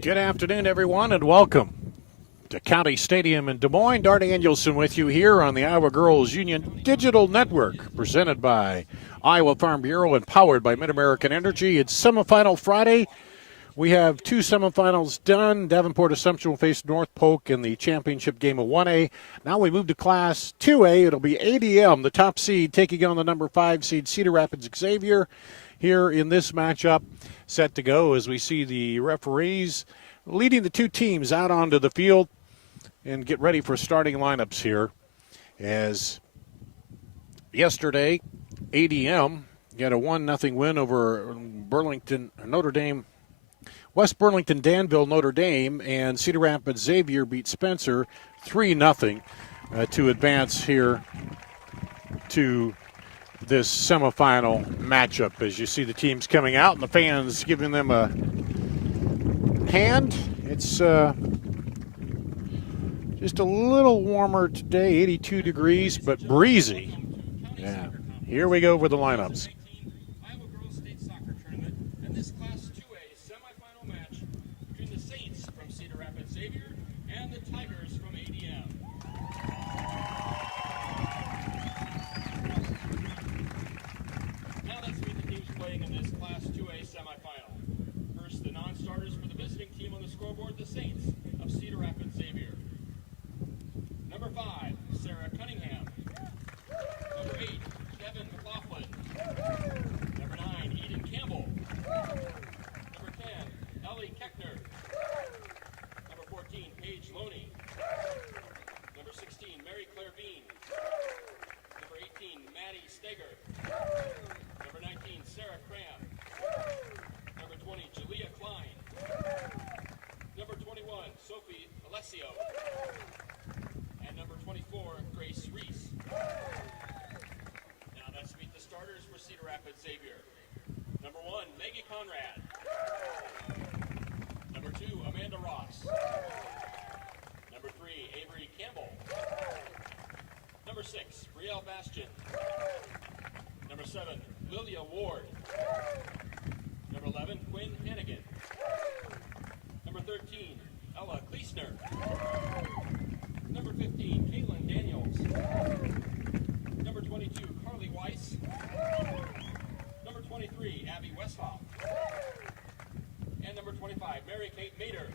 Good afternoon, everyone, and welcome to County Stadium in Des Moines. Dart Danielson with you here on the Iowa Girls Union Digital Network, presented by Iowa Farm Bureau and powered by Mid-American Energy. It's Semifinal Friday. We have two semifinals done. Davenport Assumption will face North Polk in the championship game of 1A. Now we move to Class 2A. It'll be ADM, the top seed, taking on the number 5 seed Cedar Rapids Xavier here in this matchup. Set to go as we see the referees leading the two teams out onto the field and get ready for starting lineups here. As yesterday, ADM got a 1-0 win over West Burlington Danville Notre Dame, and Cedar Rapids Xavier beat Spencer 3-0 to advance here to this semifinal matchup. As you see the teams coming out and the fans giving them a hand. It's just a little warmer today, 82 degrees, but breezy. Yeah, here we go with the lineups. Iowa Girls State Soccer Tournament and this Class 2A semifinal match between the Saints from Cedar Rapids Xavier and the Tigers from ADM. Now let's meet the teams playing in this Class 2A semifinal. First, the non-starters for the visiting team on the scoreboard, the Saints of Cedar Rapids Xavier. Number 5, Sarah Cunningham. Number 8, Kevin McLaughlin. Number 9, Eden Campbell. Number 10, Ellie Keckner. Number 14, Paige Loney. Number 16, Mary Claire Bean. Number 18, Maddie Steger. Number 19, Sarah Cram. Number 20, Julia Klein. Number 21, Sophie Alessio. And number 24, Grace Reese. Now let's meet the starters for Cedar Rapids Xavier. Number 1, Maggie Conrad. Number 2, Amanda Ross. Number 3, Avery Campbell. Number 6, Brielle Bastian. Number 7, Lilia Ward. Number 11, Quinn Hannigan. Number 13, Ella Kleesner. Number 15, Caitlin Daniels. Number 22, Carly Weiss. Number 23, Abby Westhoff. And number 25, Mary Kate Mader.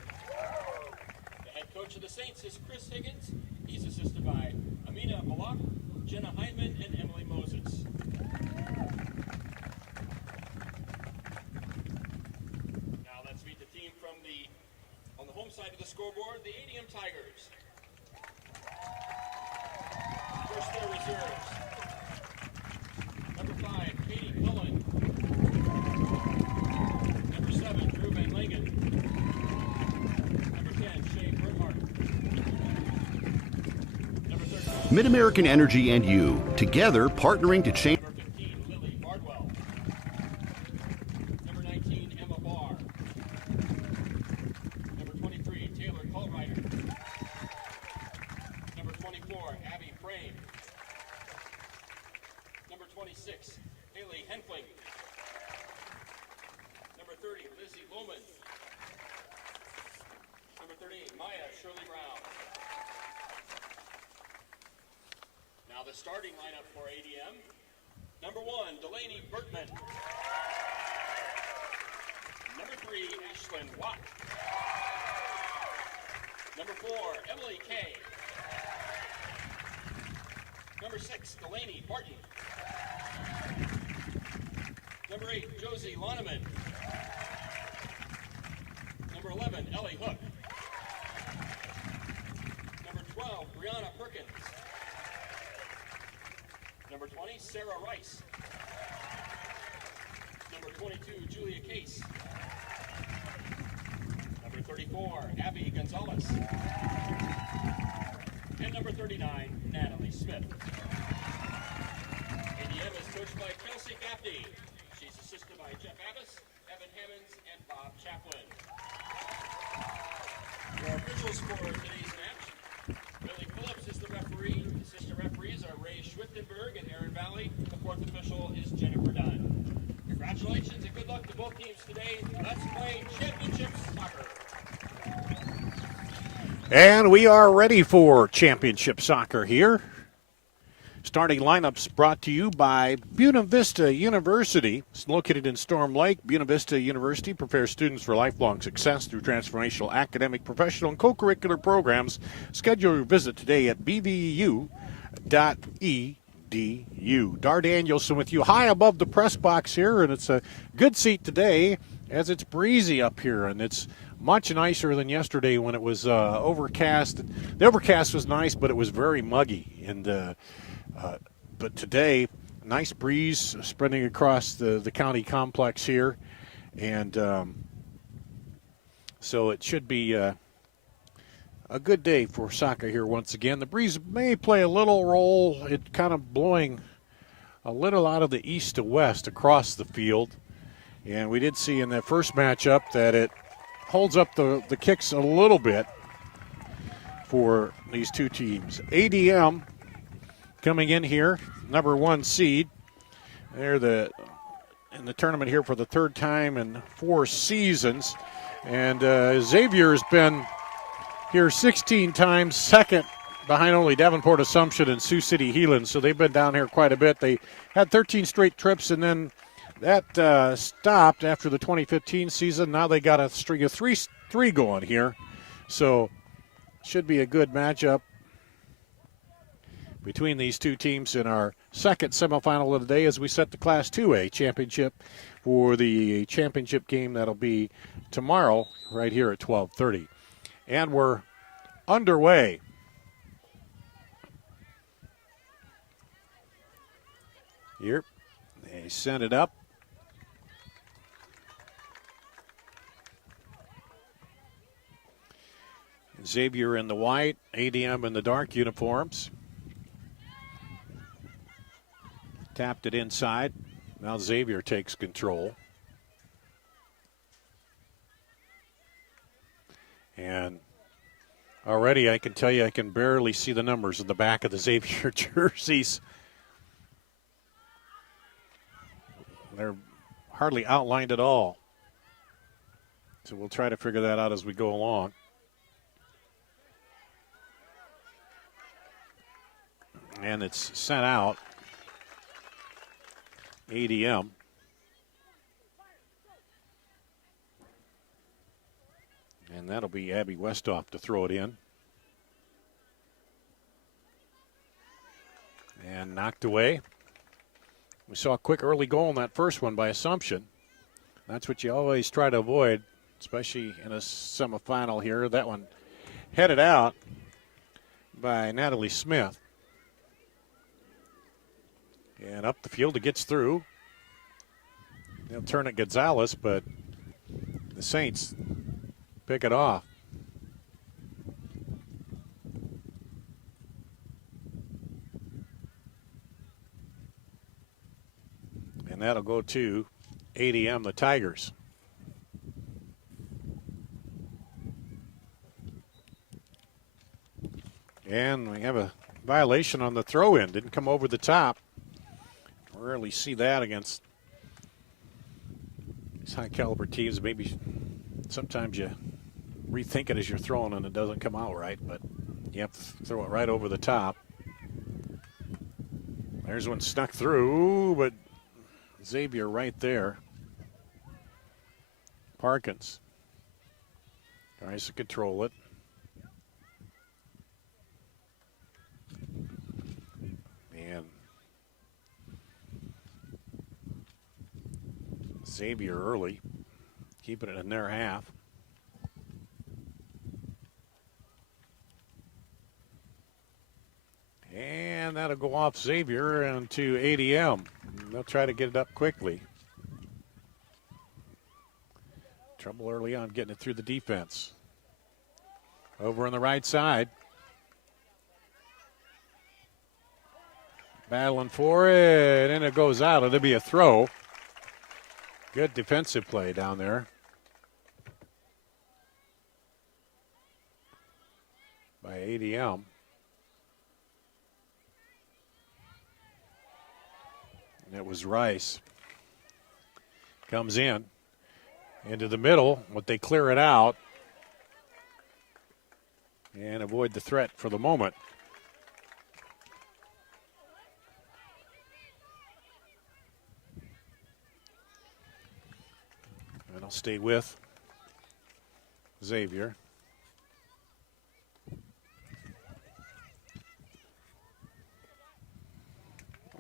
The head coach of the Saints is Chris Higgins. He's assisted by Amina Malak, Jenna Heineman, and Emily Moses. Now let's meet the team on the home side of the scoreboard, the ADM Tigers. First, their reserves. Number 5, Katie Cullen. Number 7, Drew Van Langen. Number 10, Shay Bernhardt. Number 13, Mid-American Energy and you, together partnering to change. Number 15, Lily Bardwell. Number 19, Emma Barr. Number 23, Taylor Colrider. Number 24, Abby Frame. Number 26, Haley Henfling. Number 30, Lizzie Lohman. Number 38, Maya Shirley Brown. Now the starting lineup for ADM. Number 1, Delaney Bertman. Number 3, Ashlyn Watt. Number 4, Emily Kay. Number 6, Delaney Barton. Number 8, Josie Loneman. Number 11, Ellie Hook. Number 12, Brianna Perkins. Number 20, Sarah Rice. Number 22, Julia Case. Number 34, Abby Gonzalez. And number 39, Natalie Smith. ADM is coached by Kelsey Gaffney. She's assisted by Jeff Abbas, Evan Hammonds, and Bob Chaplin. Your officials for today's match: Billy Phillips is the referee. Assistant referees are Ray Schwittenberg and Aaron Valley. The fourth official is Jennifer Dunn. Congratulations and good luck to both teams today. Let's play championship soccer. And we are ready for championship soccer here. Starting lineups brought to you by Buena Vista University. It's located in Storm Lake. Buena Vista University prepares students for lifelong success through transformational academic, professional, and co-curricular programs. Schedule your visit today at bvu.edu. Dar Danielson with you high above the press box here, and it's a good seat today as it's breezy up here, and it's much nicer than yesterday when it was overcast. The overcast was nice, but it was very muggy. And but today, nice breeze spreading across the county complex here. And so it should be a good day for soccer here once again. The breeze may play a little role. It kind of blowing a little out of the east to west across the field. And we did see in that first matchup that it holds up the kicks a little bit for these two teams. ADM coming in here, number 1 seed. They're in the tournament here for the third time in 4 seasons. And Xavier has been here 16 times, second behind only Davenport Assumption and Sioux City Heelan. So they've been down here quite a bit. They had 13 straight trips, and then that stopped after the 2015 season. Now they got a string of three going here. So should be a good matchup between these two teams in our second semifinal of the day as we set the Class 2A championship for the championship game that'll be tomorrow right here at 12:30. And we're underway. Here, they send it up. Xavier in the white, ADM in the dark uniforms. Tapped it inside. Now Xavier takes control. And already I can tell you I can barely see the numbers in the back of the Xavier jerseys. They're hardly outlined at all. So we'll try to figure that out as we go along. And it's sent out. ADM. And that'll be Abby Westhoff to throw it in. And knocked away. We saw a quick early goal in that first one by Assumption. That's what you always try to avoid, especially in a semifinal here. That one headed out by Natalie Smith. And up the field, it gets through. They'll turn it Gonzalez, but the Saints pick it off. And that'll go to ADM, the Tigers. And we have a violation on the throw-in. Didn't come over the top. Rarely see that against these high-caliber teams. Maybe sometimes you rethink it as you're throwing and it doesn't come out right, but you have to throw it right over the top. There's one snuck through, but Xavier right there. Parkins tries to control it. And Xavier early, keeping it in their half. And that'll go off Xavier and to ADM. They'll try to get it up quickly. Trouble early on getting it through the defense. Over on the right side. Battling for it, and it goes out. It'll be a throw. Good defensive play down there by ADM. And it was Rice. Comes in into the middle, but they clear it out. and avoid the threat for the moment. And I'll stay with Xavier.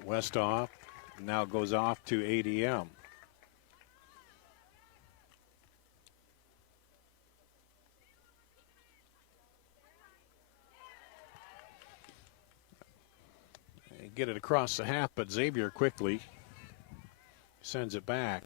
Westoff now goes off to ADM. They get it across the half, but Xavier quickly sends it back.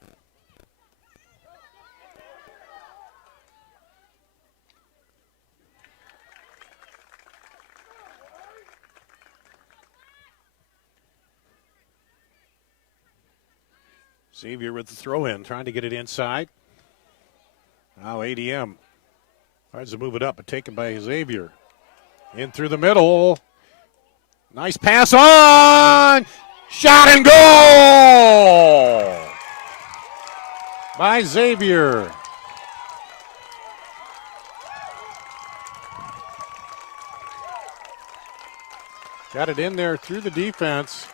Xavier with the throw in, trying to get it inside. Now ADM tries to move it up, but taken by Xavier. In through the middle. Nice pass on! Shot and goal! By Xavier. Got it in there through the defense.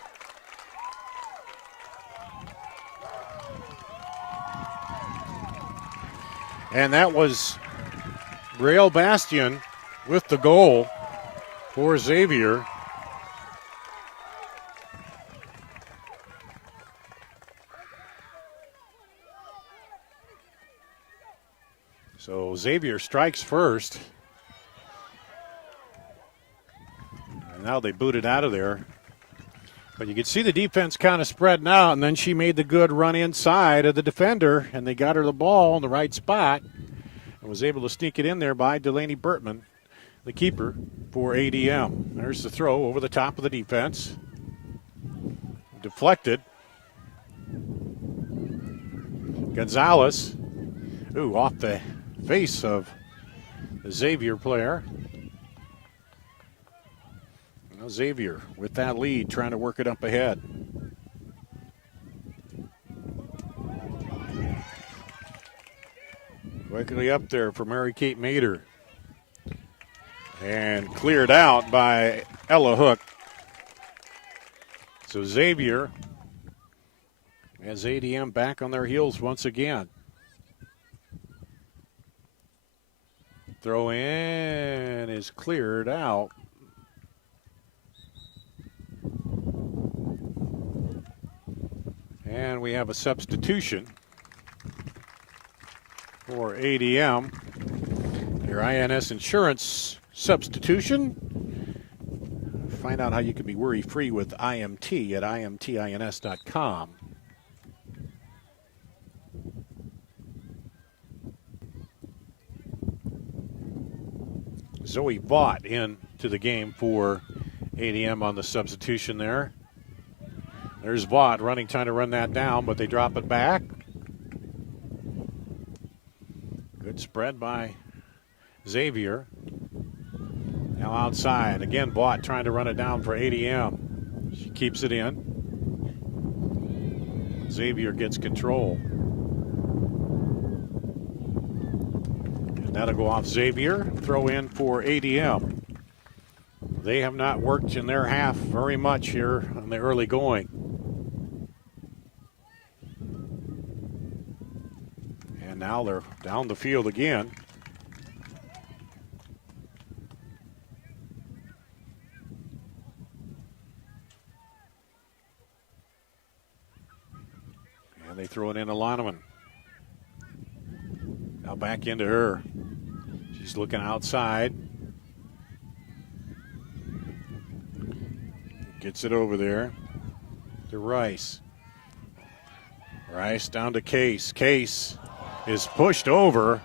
And that was Rael Bastian with the goal for Xavier. So Xavier strikes first. And now they boot it out of there. But you could see the defense kind of spreading out, and then she made the good run inside of the defender, and they got her the ball in the right spot and was able to sneak it in there by Delaney Burtman, the keeper for ADM. There's the throw over the top of the defense. Deflected. Gonzalez, off the face of the Xavier player. Now Xavier with that lead, trying to work it up ahead. Quickly up there for Mary Kate Mater. And cleared out by Ella Hook. So Xavier has ADM back on their heels once again. Throw in is cleared out. And we have a substitution for ADM. Your INS insurance substitution. Find out how you can be worry-free with IMT at imtins.com. Zoe Vaught into the game for ADM on the substitution there. There's Vaught running, trying to run that down, but they drop it back. Good spread by Xavier. Now outside. Again, Vaught trying to run it down for ADM. She keeps it in. Xavier gets control. And that'll go off Xavier. Throw in for ADM. They have not worked in their half very much here on the early going. And now they're down the field again. And they throw it in to Loneman. Now back into her. She's looking outside. Gets it over there to Rice. Rice down to Case. Case is pushed over,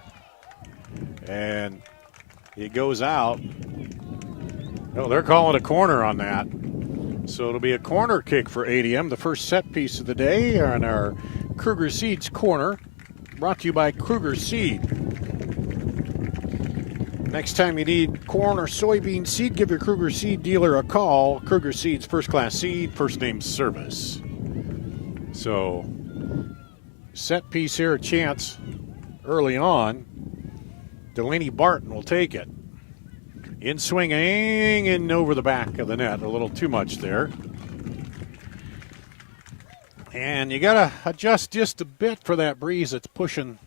and it goes out. Oh, they're calling a corner on that. So it'll be a corner kick for ADM, the first set piece of the day on our Kruger Seeds corner, brought to you by Kruger Seed. Next time you need corn or soybean seed, give your Kruger Seed dealer a call. Kruger Seed's first-class seed, first-name service. So, set piece here, a chance early on. Delaney Barton will take it. In swinging and over the back of the net. A little too much there. And you got to adjust just a bit for that breeze that's pushing.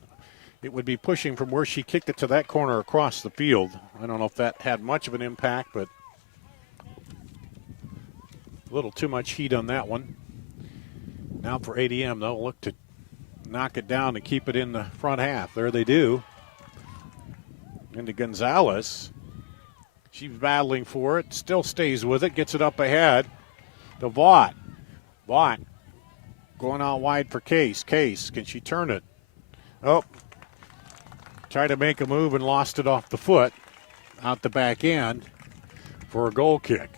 It would be pushing from where she kicked it to that corner across the field. I don't know if that had much of an impact, but a little too much heat on that one. Now for ADM, they'll look to knock it down and keep it in the front half. There they do. Into Gonzalez. She's battling for it, still stays with it, gets it up ahead to Vaught. Vaught going out wide for Case. Case, can she turn it? Oh, tried to make a move and lost it off the foot, out the back end for a goal kick.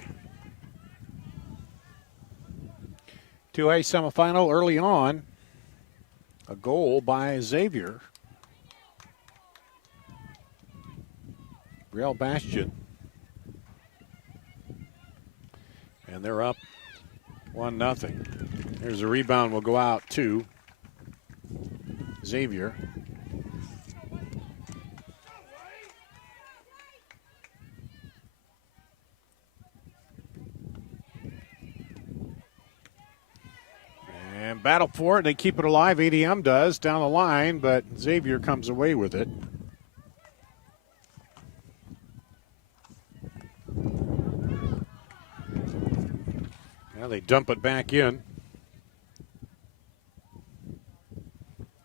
2A semifinal early on. A goal by Xavier. Real Bastion. And they're up 1-0. Here's a rebound, will go out to Xavier. And battle for it. They keep it alive. ADM does down the line, but Xavier comes away with it. Now they dump it back in.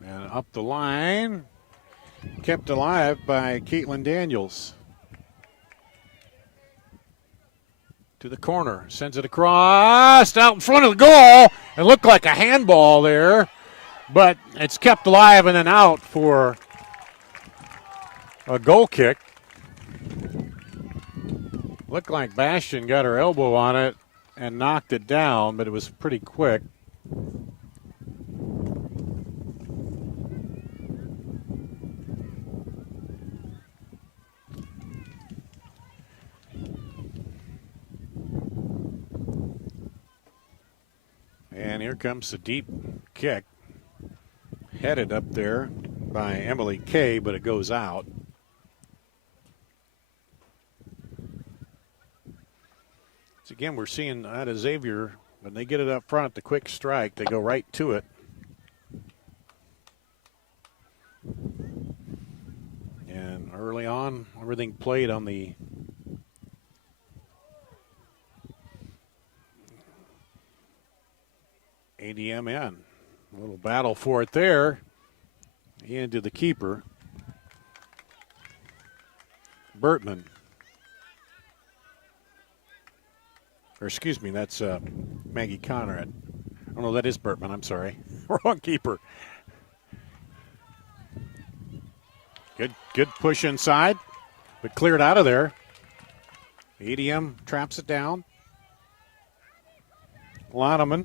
And up the line. Kept alive by Caitlin Daniels. To the corner. Sends it across. Out in front of the goal. It looked like a handball there. But it's kept alive and then out for a goal kick. Looked like Bastion got her elbow on it and knocked it down, but it was pretty quick. And here comes the deep kick. Headed up there by Emily Kay, but it goes out. So again, we're seeing out of Xavier, when they get it up front, the quick strike, they go right to it. And early on, everything played on the ADM end. A little battle for it there. Into the keeper. Bertman. Or excuse me, that's Maggie Conrad. Oh no, that is Bertman, I'm sorry. Wrong keeper. Good push inside, but cleared out of there. ADM traps it down. Loneman.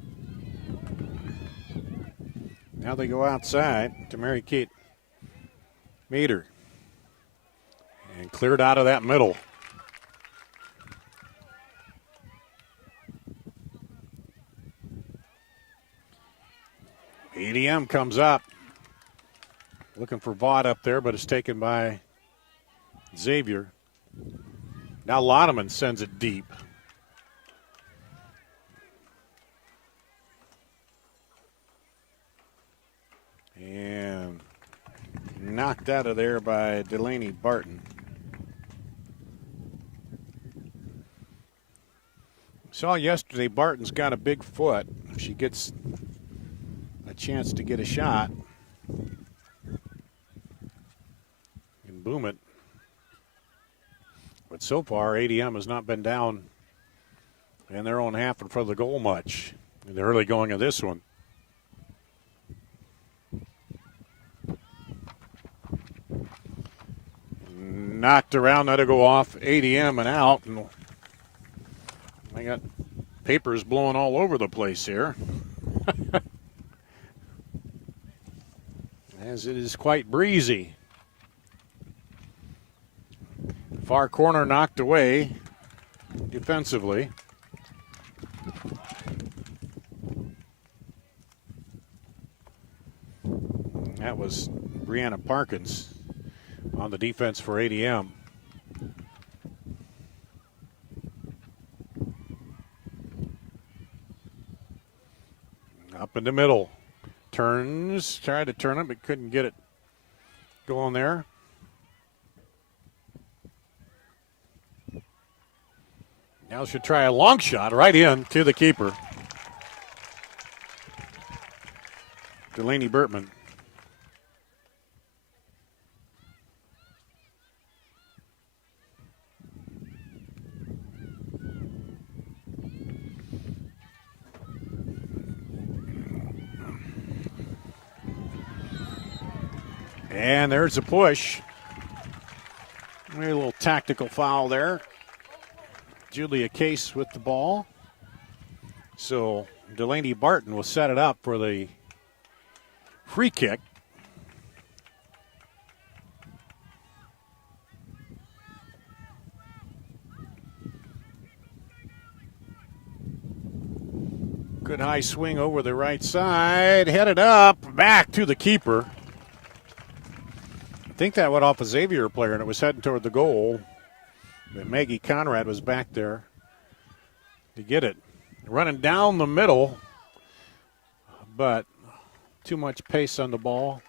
Now they go outside to Mary Kate Mater. And cleared out of that middle. ADM comes up. Looking for Vaught up there, but it's taken by Xavier. Now Loneman sends it deep. And knocked out of there by Delaney Barton. Saw yesterday Barton's got a big foot. If she gets a chance to get a shot and boom it. But so far, ADM has not been down in their own half in front of the goal much in the early going of this one. Knocked around, that'll go off ADM and out. And I got papers blowing all over the place here. As it is quite breezy. Far corner knocked away defensively. That was Brianna Parkins on the defense for ADM. Up in the middle. Turns, tried to turn it, but couldn't get it going there. Now should try a long shot right in to the keeper. Delaney Burtman. And there's a push. Maybe a little tactical foul there. Julia Case with the ball. So Delaney Barton will set it up for the free kick. Good high swing over the right side. Headed up, back to the keeper. I think that went off a Xavier player and it was heading toward the goal. But Maggie Conrad was back there to get it. Running down the middle, but too much pace on the ball.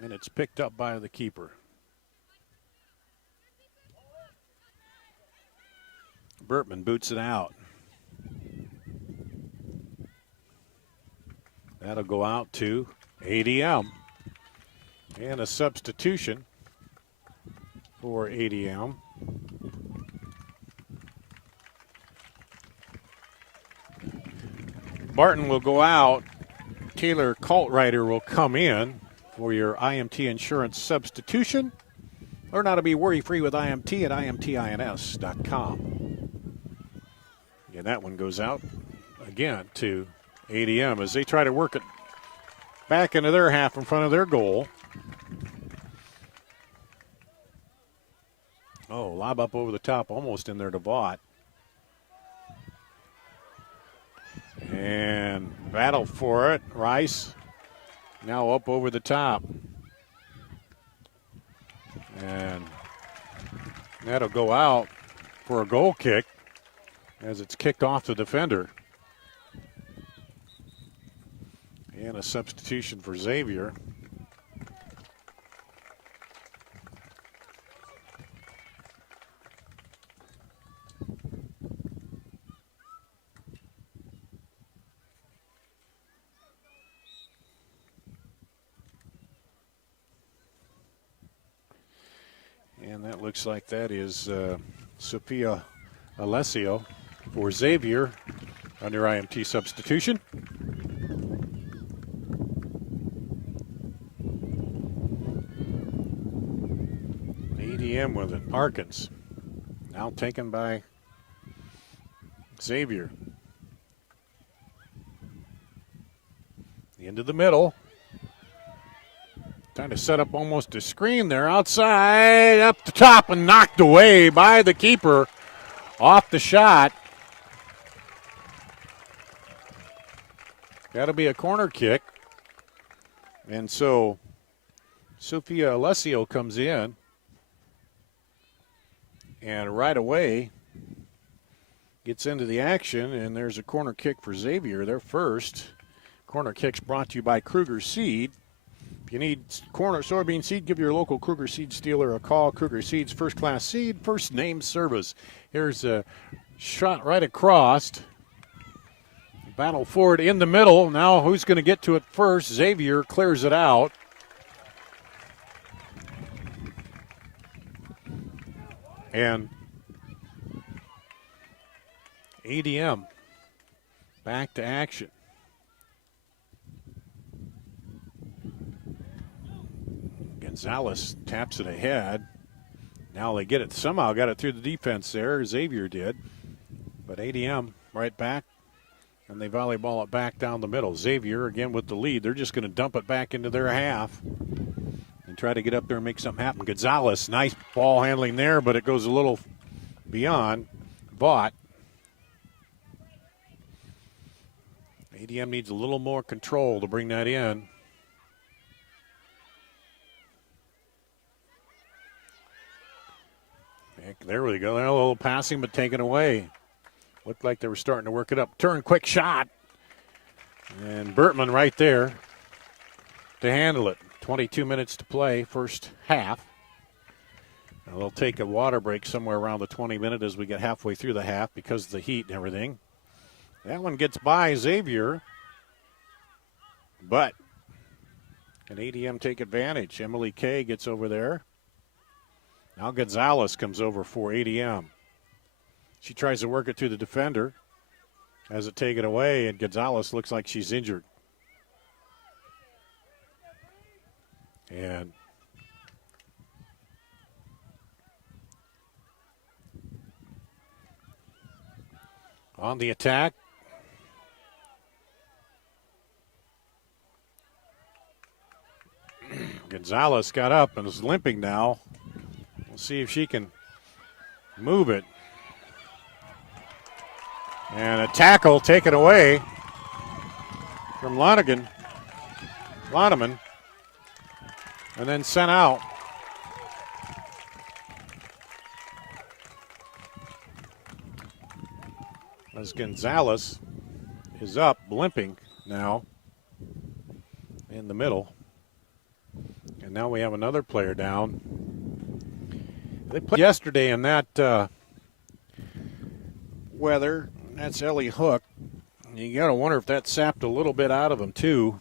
And it's picked up by the keeper. Burtman boots it out. That'll go out to ADM. And a substitution for ADM. Barton will go out. Taylor Kaltrider will come in for your IMT insurance substitution. Learn how to be worry-free with IMT at imtins.com. And that one goes out again to ADM as they try to work it back into their half in front of their goal. Oh, lob up over the top, almost in there to Vaught. And battle for it. Rice now up over the top. And that'll go out for a goal kick as it's kicked off the defender. And a substitution for Xavier. And that looks like that is Sophia Alessio for Xavier under IMT substitution. ADM with it. Parkins now taken by Xavier. Into the middle. Trying to set up almost a screen there. Outside, up the top, and knocked away by the keeper off the shot. That'll be a corner kick. And so Sophia Alessio comes in. And right away gets into the action, and there's a corner kick for Xavier. Their first corner kick's brought to you by Kruger Seed. If you need corner soybean seed, give your local Kruger Seed dealer a call. Kruger Seed's first-class seed, first-name service. Here's a shot right across. Battle for it in the middle. Now who's going to get to it first? Xavier clears it out. And ADM back to action. Gonzalez taps it ahead. Now they get it. Somehow got it through the defense there. Xavier did. But ADM right back. And they volleyball it back down the middle. Xavier again with the lead. They're just going to dump it back into their half and try to get up there and make something happen. Gonzalez, nice ball handling there, but it goes a little beyond. Vaught. ADM needs a little more control to bring that in. There we go. A little passing, but taken away. Looked like they were starting to work it up. Turn, quick shot. And Bertman right there to handle it. 22 minutes to play, first half. Now they'll take a water break somewhere around the 20-minute as we get halfway through the half because of the heat and everything. That one gets by Xavier, but can ADM take advantage? Emily Kay gets over there. Now Gonzalez comes over for ADM. She tries to work it through the defender. Has it taken away, and Gonzalez looks like she's injured. And on the attack, Gonzalez got up and is limping now. We'll see if she can move it. And a tackle taken away from Loneman, and then sent out. As Gonzalez is up, limping now in the middle. And now we have another player down. They played yesterday in that weather. That's Ellie Hook. You got to wonder if that sapped a little bit out of him, too.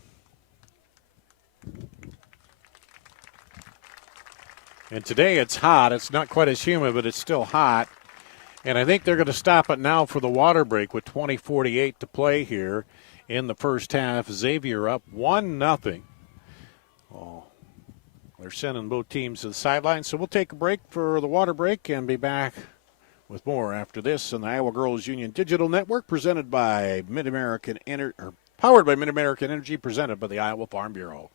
And today it's hot. It's not quite as humid, but it's still hot. And I think they're going to stop it now for the water break with 20:48 to play here in the first half. Xavier up 1-0. Oh, they're sending both teams to the sidelines. So we'll take a break for the water break and be back with more after this on the Iowa Girls Union Digital Network, presented by powered by Mid-American Energy, presented by the Iowa Farm Bureau.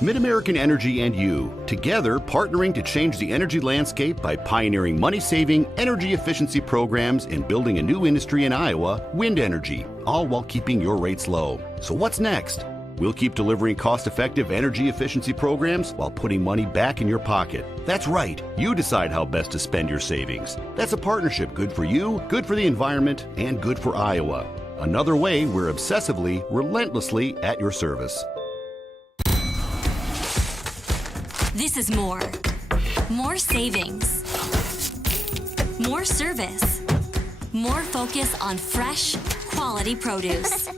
Mid-American Energy and you, together partnering to change the energy landscape by pioneering money-saving, energy efficiency programs and building a new industry in Iowa, wind energy, all while keeping your rates low. So what's next? We'll keep delivering cost-effective energy efficiency programs while putting money back in your pocket. That's right. You decide how best to spend your savings. That's a partnership good for you, good for the environment, and good for Iowa. Another way we're obsessively, relentlessly at your service. This is more. More savings. More service. More focus on fresh, quality produce.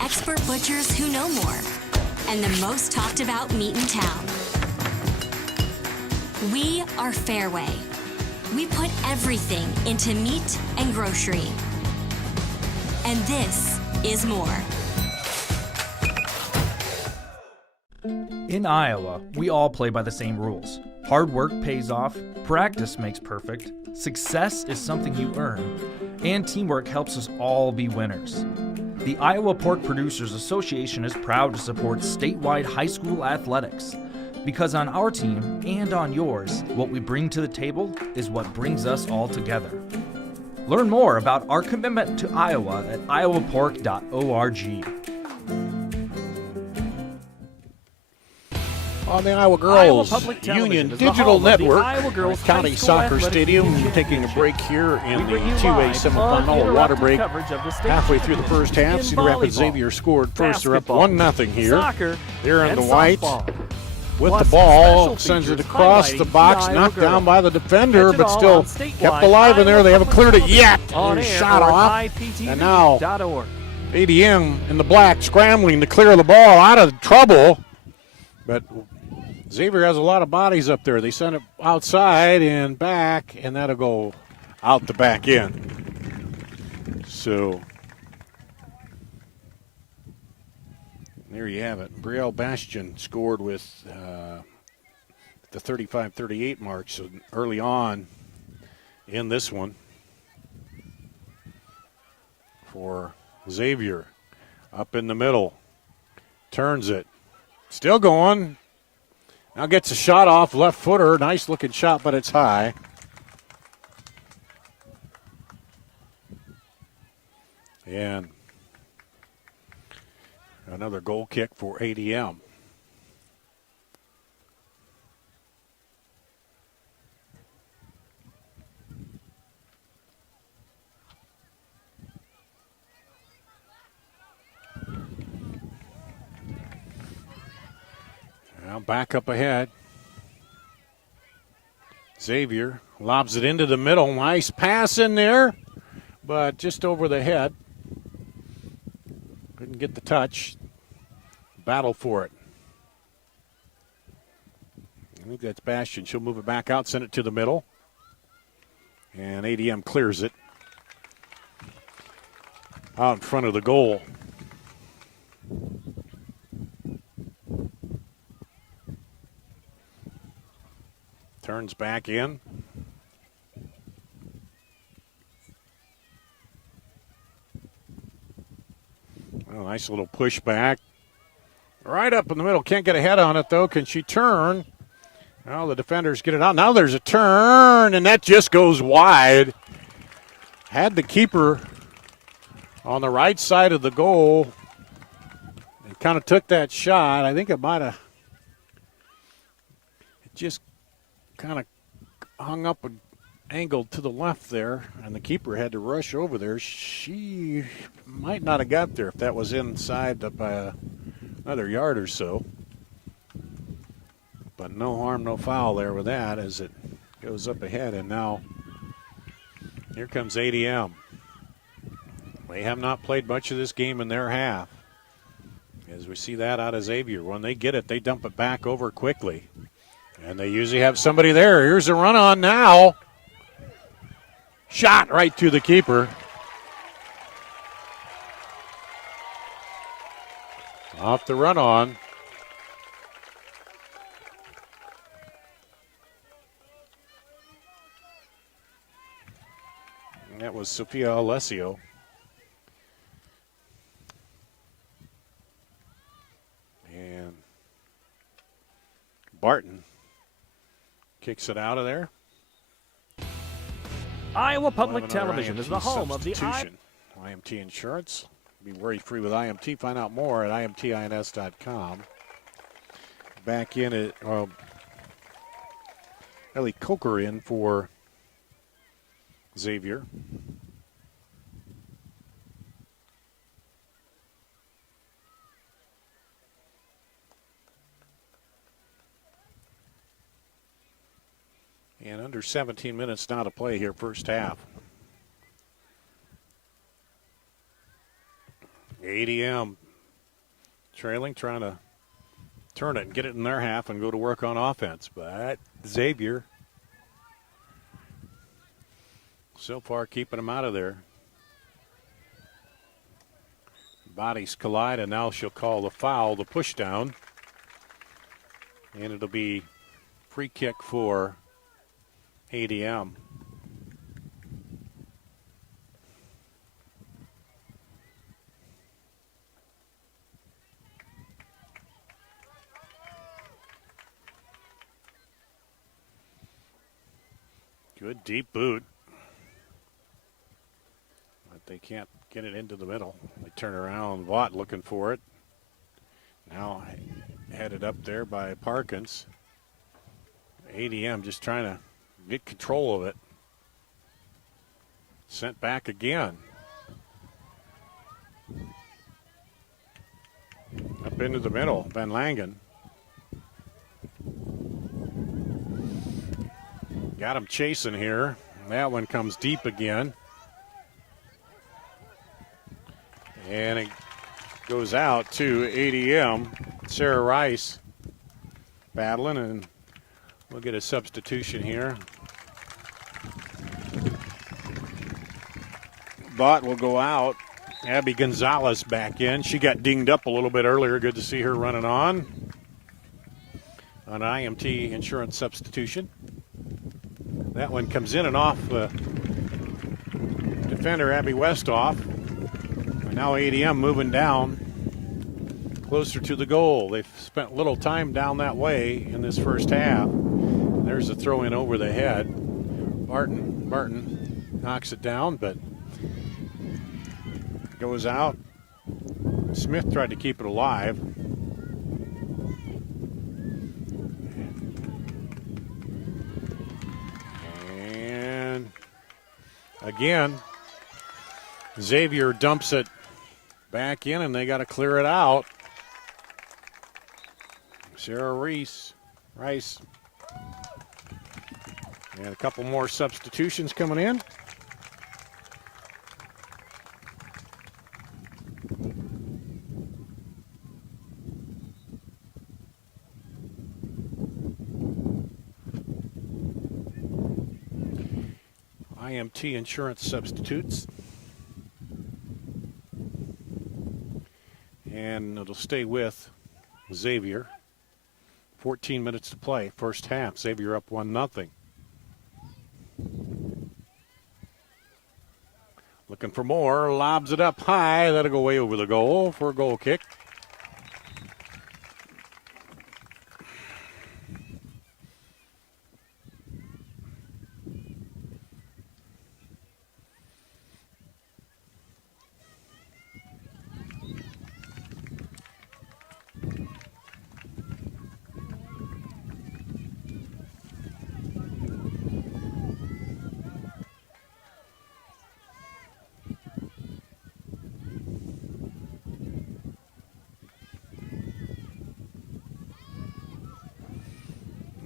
Expert butchers who know more. And the most talked about meat in town. We are Fairway. We put everything into meat and grocery. And this is more. In Iowa, we all play by the same rules. Hard work pays off, practice makes perfect, success is something you earn, and teamwork helps us all be winners. The Iowa Pork Producers Association is proud to support statewide high school athletics. Because on our team and on yours, what we bring to the table is what brings us all together. Learn more about our commitment to Iowa at iowapork.org. On the Iowa Girls Union Digital Network, County Soccer Stadium, taking a break here in the 2A semifinal, water break halfway through the first half. Cedar Rapids Xavier scored first. They're up 1-0 here. They're in the white with the ball, sends it across the box, knocked down by the defender, but still kept alive in there. They haven't cleared it yet. Shot off, and now ADM in the black scrambling to clear the ball out of trouble, but Xavier has a lot of bodies up there. They send it outside and back, and that'll go out the back end. So there you have it. Brielle Bastian scored with the 35-38 mark, so early on in this one for Xavier. Up in the middle, turns it. Still going. Now gets a shot off, left footer. Nice looking shot, but it's high. And another goal kick for ADM. Now back up ahead. Xavier lobs it into the middle. Nice pass in there, but just over the head. Couldn't get the touch. Battle for it. I think that's Bastion. She'll move it back out, send it to the middle. And ADM clears it out in front of the goal. Turns back in. Oh, nice little push back. Right up in the middle. Can't get a head on it, though. Can she turn? Well, the defenders get it out. Now there's a turn, and that just goes wide. Had the keeper on the right side of the goal and kind of took that shot. I think it might have just kind of hung up and angled to the left there, and the keeper had to rush over there. She might not have got there if that was inside by another yard or so. But no harm, no foul there with that as it goes up ahead. And now here comes ADM. They have not played much of this game in their half. As we see that out of Xavier. When they get it, they dump it back over quickly. And they usually have somebody there. Here's a run on now. Shot right to the keeper. Off the run on. And that was Sophia Alessio. And Barton kicks it out of there. Iowa Public Television is the home of the IMT Insurance. Be worry-free with IMT. Find out more at imtins.com. Back in at Ellie Coker in for Xavier. And under 17 minutes now to play here, first half. ADM trailing, trying to turn it and get it in their half and go to work on offense. But Xavier so far keeping them out of there. Bodies collide, and now she'll call the foul, the push down. And it'll be free kick for ADM. Good deep boot. But they can't get it into the middle. They turn around, Vaught looking for it. Now headed up there by Parkins. ADM just trying to get control of it. Sent back again. Up into the middle, Van Langen. Got him chasing here. That one comes deep again. And it goes out to ADM. Sarah Rice battling, and we'll get a substitution here. Vaught will go out. Abby Gonzalez back in. She got dinged up a little bit earlier. Good to see her running on an IMT insurance substitution. That one comes in and off defender Abby Westhoff. And now ADM moving down closer to the goal. They've spent little time down that way in this first half. There's a throw in over the head. Barton knocks it down, but goes out. Smith tried to keep it alive. And again, Xavier dumps it back in, and they got to clear it out. Sarah Rice. And a couple more substitutions coming in. IMT insurance substitutes. And it'll stay with Xavier. 14 minutes to play, first half. Xavier up 1-0. Looking for more, lobs it up high. That'll go way over the goal for a goal kick.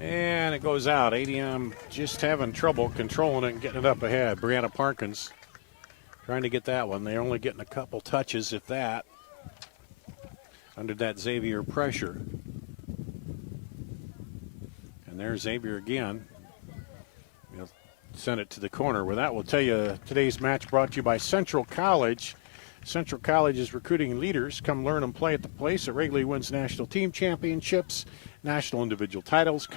And it goes out. ADM just having trouble controlling it and getting it up ahead. Brianna Parkins trying to get that one. They're only getting a couple touches, if that, under that Xavier pressure. And there's Xavier again. He'll send it to the corner. Where that will tell you today's match brought to you by Central College. Central College is recruiting leaders. Come learn and play at the place. It regularly wins national team championships, national individual titles,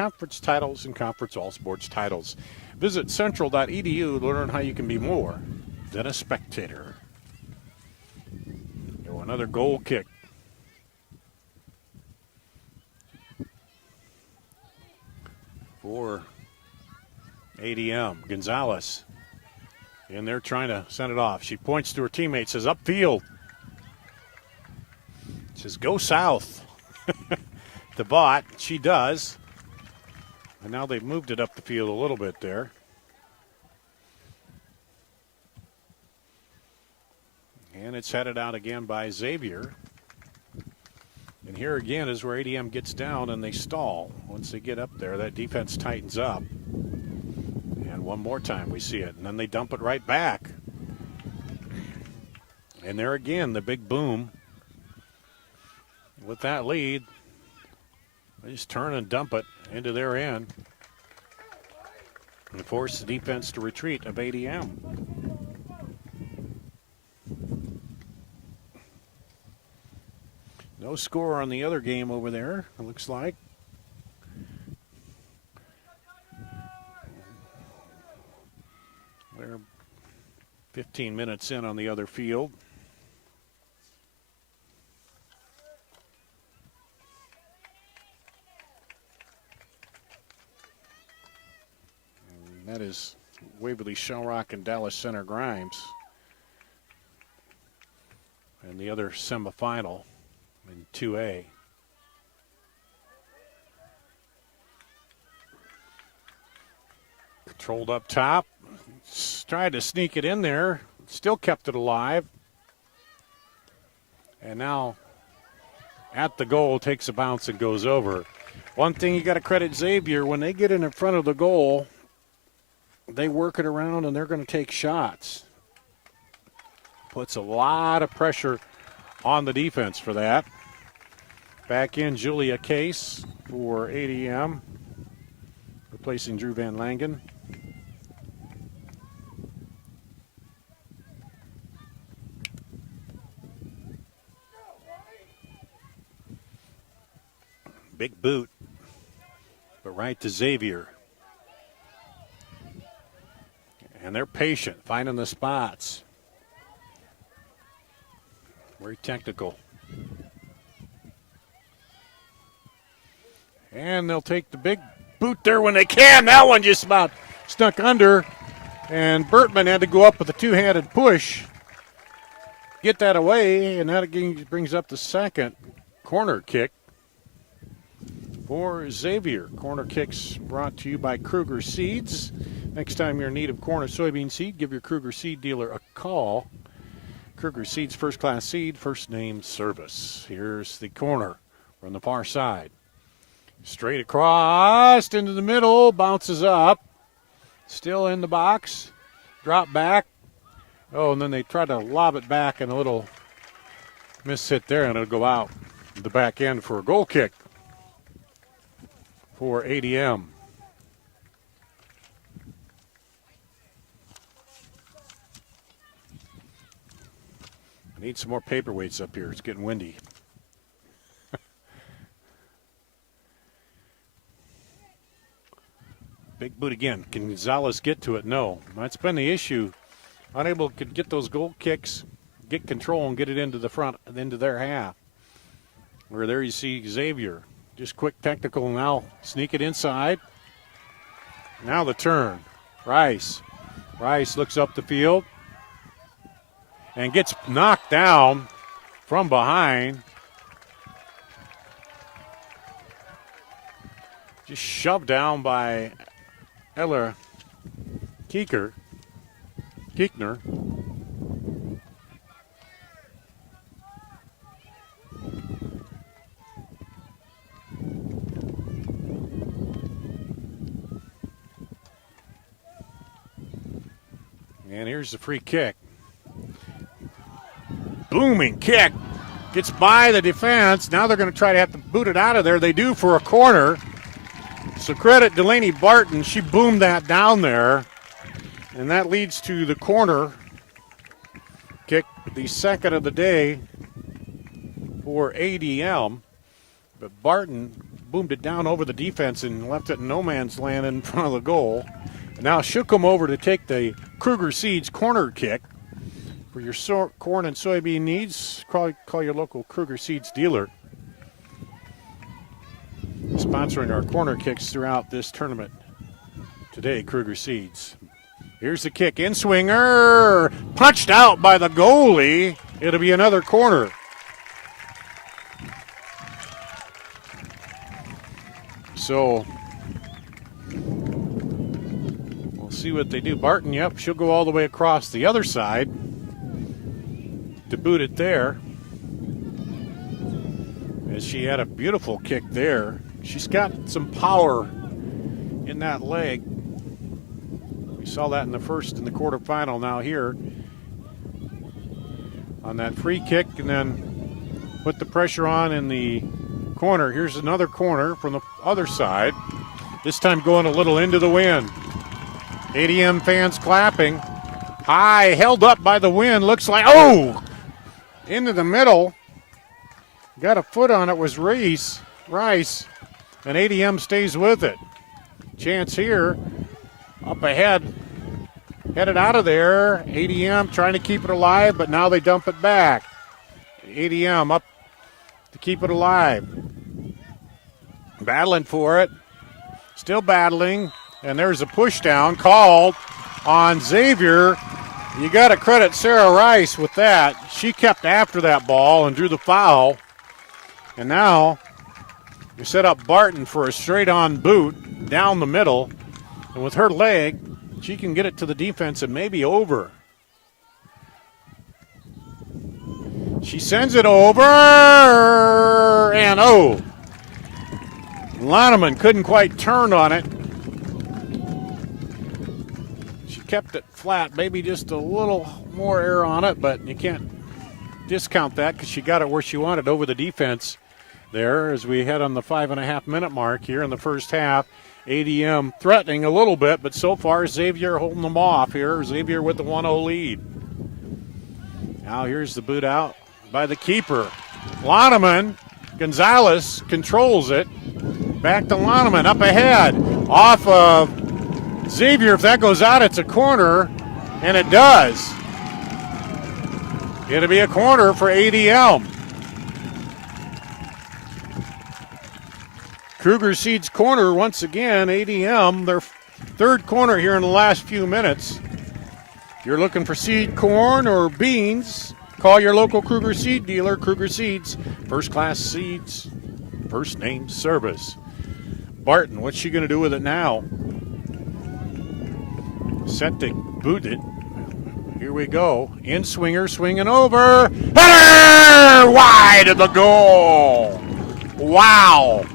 and conference all sports titles. Visit central.edu to learn how you can be more than a spectator. Another goal kick. For ADM. Gonzalez. And they're trying to send it off. She points to her teammate, says upfield. Says go south. The bot, she does. And now they've moved it up the field a little bit there. And it's headed out again by Xavier. And here again is where ADM gets down and they stall. Once they get up there, that defense tightens up. And one more time we see it. And then they dump it right back. And there again, the big boom. With that lead, they just turn and dump it into their end and force the defense to retreat of ADM. No score on the other game over there, it looks like. They're 15 minutes in on the other field. And that is Waverly Shellrock and Dallas Center Grimes. And the other semifinal in 2A. Controlled up top. Tried to sneak it in there. Still kept it alive. And now at the goal, takes a bounce and goes over. One thing you got to credit Xavier, when they get in front of the goal, they work it around and they're going to take shots. Puts a lot of pressure on the defense for that. Back in Julia Case for ADM, replacing Drew Van Langen. Big boot, but right to Xavier. And they're patient, finding the spots. Very technical. And they'll take the big boot there when they can. That one just about stuck under. And Bertman had to go up with a two-handed push. Get that away, and that again brings up the second corner kick for Xavier. Corner kicks brought to you by Kruger Seeds. Next time you're in need of corn or soybean seed, give your Kruger Seed dealer a call. Kruger Seeds first-class seed, first-name service. Here's the corner from the far side. Straight across into the middle, bounces up. Still in the box. Drop back. Oh, and then they try to lob it back, and a little miss hit there, and it'll go out the back end for a goal kick for ADM. I need some more paperweights up here. It's getting windy. Big boot again. Can Gonzalez get to it? No. That's been the issue. Unable to get those goal kicks, get control, and get it into the front, into their half. Where there you see Xavier. Just quick technical now. Sneak it inside. Now the turn. Rice. Rice looks up the field and gets knocked down from behind. Just shoved down by Ella Kiekner. And here's the free kick. Booming kick. Gets by the defense. Now they're going to try to have to boot it out of there. They do for a corner. So credit Delaney Barton. She boomed that down there. And that leads to the corner kick, the second of the day for ADM. But Barton boomed it down over the defense and left it in no man's land in front of the goal. And now she'll come over to take the Kruger Seeds corner kick. For your corn and soybean needs, call your local Kruger Seeds dealer. Sponsoring our corner kicks throughout this tournament today, Kruger Seeds. Here's the kick, in swinger, punched out by the goalie. It'll be another corner. So we'll see what they do. Barton, yep, she'll go all the way across the other side to boot it there. As she had a beautiful kick there. She's got some power in that leg. We saw that in the first and the quarterfinal. Now here on that free kick, and then put the pressure on in the corner. Here's another corner from the other side. This time going a little into the wind. ADM fans clapping. High, held up by the wind. Looks like, oh! Into the middle. Got a foot on it, was Rice. And ADM stays with it. Chance here. Up ahead. Headed out of there. ADM trying to keep it alive, but now they dump it back. ADM up to keep it alive. Battling for it. Still battling. And there's a push down called on Xavier. You got to credit Sarah Rice with that. She kept after that ball and drew the foul. And now you set up Barton for a straight-on boot down the middle. And with her leg, she can get it to the defense and maybe over. She sends it over. And oh, Loneman couldn't quite turn on it. She kept it flat, maybe just a little more air on it, but you can't discount that because she got it where she wanted over the defense there as we head on the 5.5-minute mark here in the first half. ADM threatening a little bit, but so far Xavier holding them off here. Xavier with the 1-0 lead. Now here's the boot out by the keeper. Loneman, Gonzalez controls it. Back to Loneman, up ahead. Off of Xavier. If that goes out, it's a corner, and it does. It'll be a corner for ADM. Kruger Seeds corner once again. ADM, their third corner here in the last few minutes. If you're looking for seed corn or beans, call your local Kruger Seed dealer. Kruger Seeds, first-class seeds, first-name service. Barton, what's she going to do with it now? Set to boot it. Here we go. In swinger, swinging over. Header! Wide of the goal. Wow.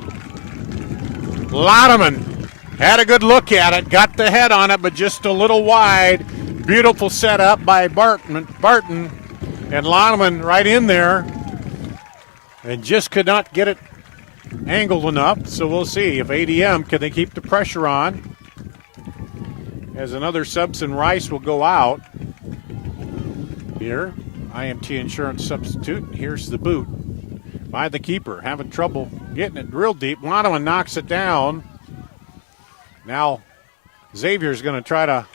Lodeman had a good look at it, got the head on it, but just a little wide. Beautiful setup by Barton, and Lodeman right in there, and just could not get it angled enough. So we'll see if ADM, can they keep the pressure on, as another Subson Rice will go out here. IMT insurance substitute. Here's the boot by the keeper, having trouble getting it real deep. Lodeman knocks it down. Now Xavier's going to try to,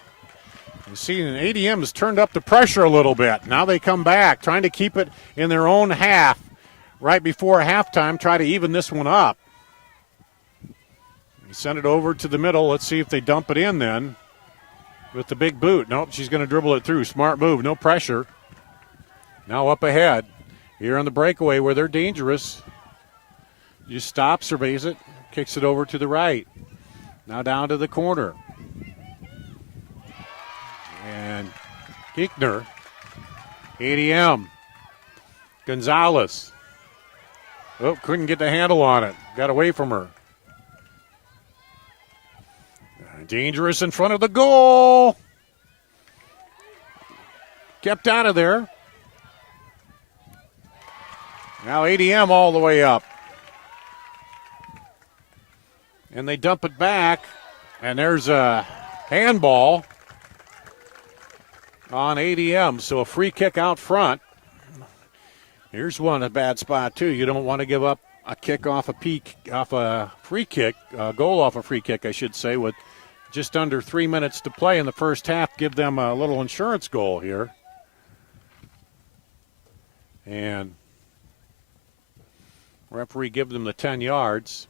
you see, ADM has turned up the pressure a little bit. Now they come back, trying to keep it in their own half right before halftime, try to even this one up. You send it over to the middle. Let's see if they dump it in then with the big boot. Nope, she's going to dribble it through. Smart move, no pressure. Now up ahead here on the breakaway where they're dangerous. Just stops, surveys it, kicks it over to the right. Now down to the corner. And Kiekner, ADM, Gonzalez. Oh, couldn't get the handle on it. Got away from her. Dangerous in front of the goal. Kept out of there. Now ADM all the way up. And they dump it back. And there's a handball on ADM. So a free kick out front. Here's one, a bad spot too. You don't want to give up a kick off a free kick, a goal off a free kick, I should say, with just under 3 minutes to play in the first half. Give them a little insurance goal here. And referee give them the 10 yards.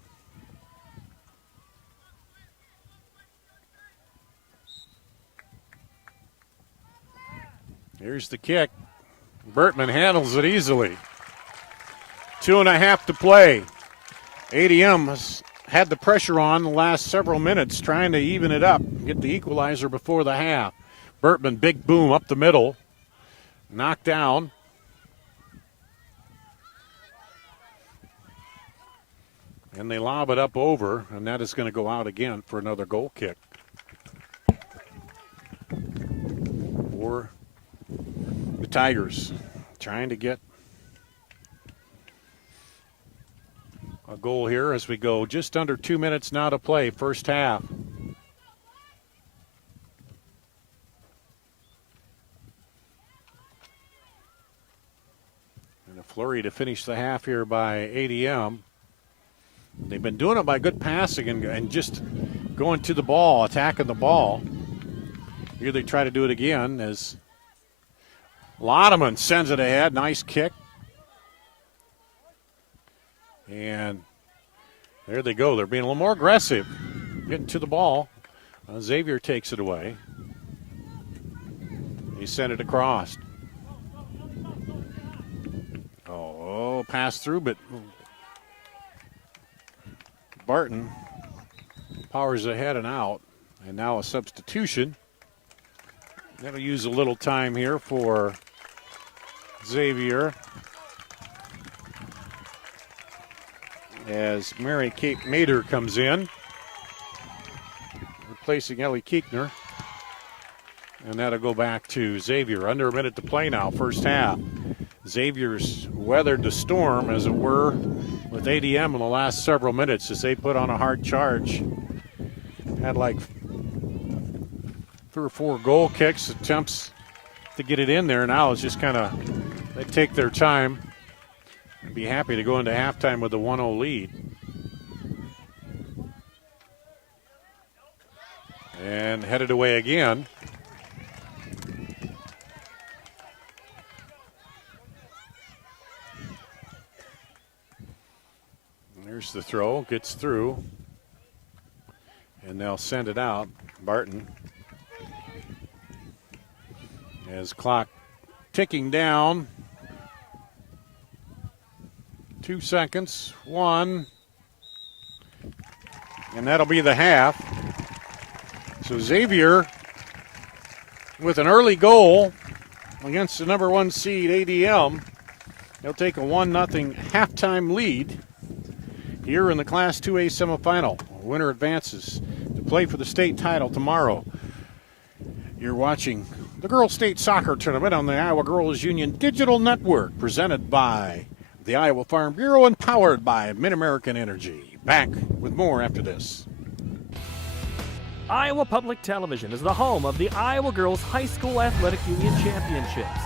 Here's the kick. Bertman handles it easily. 2.5 to play. ADM has had the pressure on the last several minutes, trying to even it up, get the equalizer before the half. Bertman, big boom up the middle. Knocked down. And they lob it up over, and that is going to go out again for another goal kick. For the Tigers, trying to get a goal here as we go just under 2 minutes now to play, first half. And a flurry to finish the half here by ADM. They've been doing it by good passing and just going to the ball, attacking the ball. Here they try to do it again as Lodeman sends it ahead. Nice kick. And there they go. They're being a little more aggressive, getting to the ball. Xavier takes it away. He sent it across. Oh, pass through, but Barton powers ahead and out. And now a substitution. That'll use a little time here for Xavier, as Mary Kate Mader comes in, replacing Ellie Kiekner. And that'll go back to Xavier. Under a minute to play now, first half. Xavier's weathered the storm, as it were, with ADM in the last several minutes as they put on a hard charge. Had like 3 or 4 goal kicks, attempts to get it in there. Now it's just kind of, they take their time and be happy to go into halftime with a 1-0 lead. And headed away again. There's the throw, gets through. And they'll send it out. Barton. As clock ticking down. 2 seconds. 1. And that'll be the half. So Xavier with an early goal against the number 1 seed ADM. They'll take a 1-0 halftime lead here in the Class 2A semifinal. Winner advances to play for the state title tomorrow. You're watching the Girls State Soccer Tournament on the Iowa Girls Union Digital Network, presented by the Iowa Farm Bureau and powered by Mid-American Energy. Back with more after this. Iowa Public Television is the home of the Iowa Girls High School Athletic Union Championships.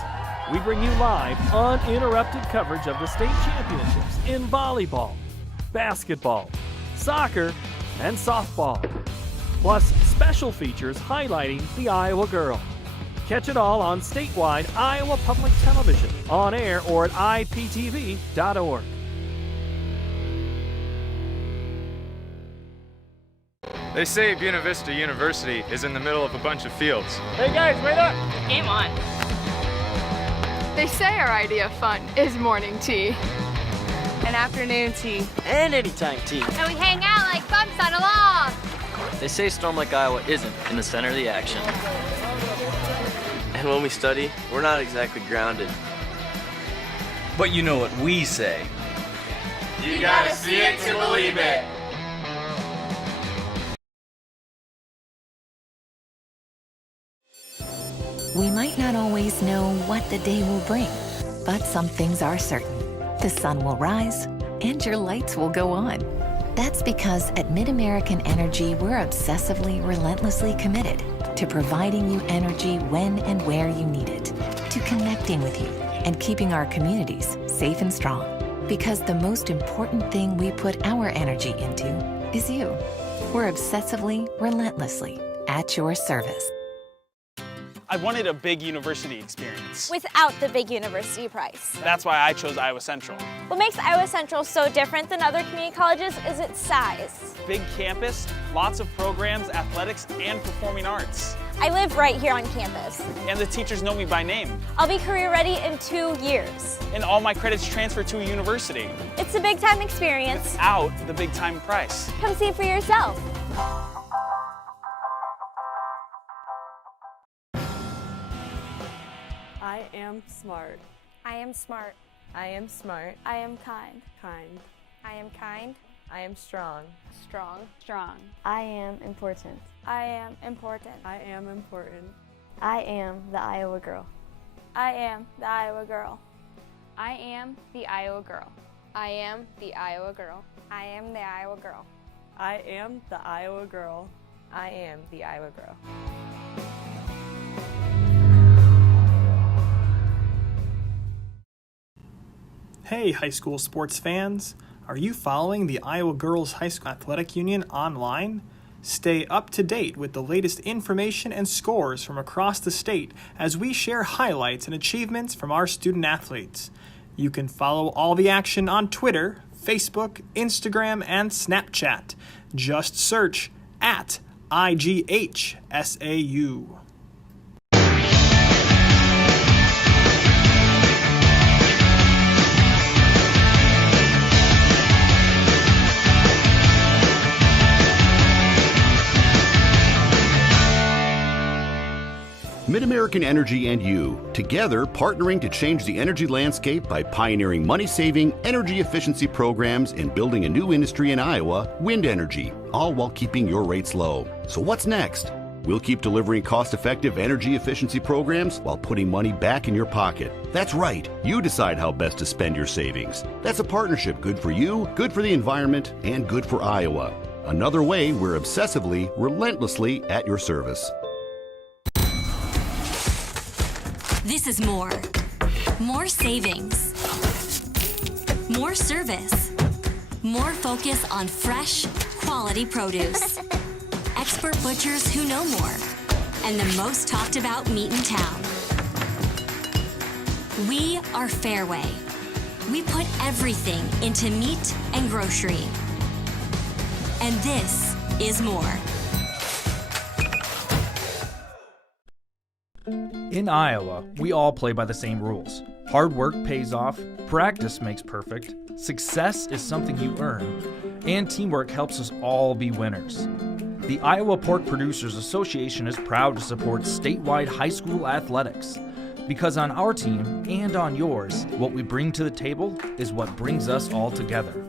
We bring you live, uninterrupted coverage of the state championships in volleyball, basketball, soccer, and softball. Plus, special features highlighting the Iowa girl. Catch it all on statewide Iowa Public Television, on air or at iptv.org. They say Buena Vista University is in the middle of a bunch of fields. Hey guys, wait up! Game on. They say our idea of fun is morning tea, and afternoon tea, and anytime tea. And we hang out like bumps on a log. They say Storm Lake, Iowa isn't in the center of the action. And when we study, we're not exactly grounded. But you know what we say. You gotta see it to believe it. We might not always know what the day will bring, but some things are certain. The sun will rise and your lights will go on. That's because at Mid-American Energy, we're obsessively, relentlessly committed to providing you energy when and where you need it, to connecting with you and keeping our communities safe and strong. Because the most important thing we put our energy into is you. We're obsessively, relentlessly at your service. I wanted a big university experience. Without the big university price. That's why I chose Iowa Central. What makes Iowa Central so different than other community colleges is its size. Big campus, lots of programs, athletics, and performing arts. I live right here on campus. And the teachers know me by name. I'll be career ready in 2 years. And all my credits transfer to a university. It's a big time experience. Without the big time price. Come see for yourself. I am smart. I am smart. I am smart. I am kind. Kind. I am kind. I am strong. Strong. Strong. I am important. I am important. I am important. I am the Iowa girl. I am the Iowa girl. I am the Iowa girl. I am the Iowa girl. I am the Iowa girl. I am the Iowa girl. I am the Iowa girl. Hey, high school sports fans! Are you following the Iowa Girls High School Athletic Union online? Stay up to date with the latest information and scores from across the state as we share highlights and achievements from our student athletes. You can follow all the action on Twitter, Facebook, Instagram, and Snapchat. Just search at IGHSAU. Mid-American Energy and you, together partnering to change the energy landscape by pioneering money-saving, energy efficiency programs and building a new industry in Iowa, wind energy, all while keeping your rates low. So what's next? We'll keep delivering cost-effective energy efficiency programs while putting money back in your pocket. That's right. You decide how best to spend your savings. That's a partnership good for you, good for the environment, and good for Iowa. Another way we're obsessively, relentlessly at your service. This is more. More savings. More service. More focus on fresh, quality produce. Expert butchers who know more. And the most talked about meat in town. We are Fairway. We put everything into meat and grocery. And this is more. In Iowa, we all play by the same rules. Hard work pays off, practice makes perfect, success is something you earn, and teamwork helps us all be winners. The Iowa Pork Producers Association is proud to support statewide high school athletics. Because on our team and on yours, what we bring to the table is what brings us all together.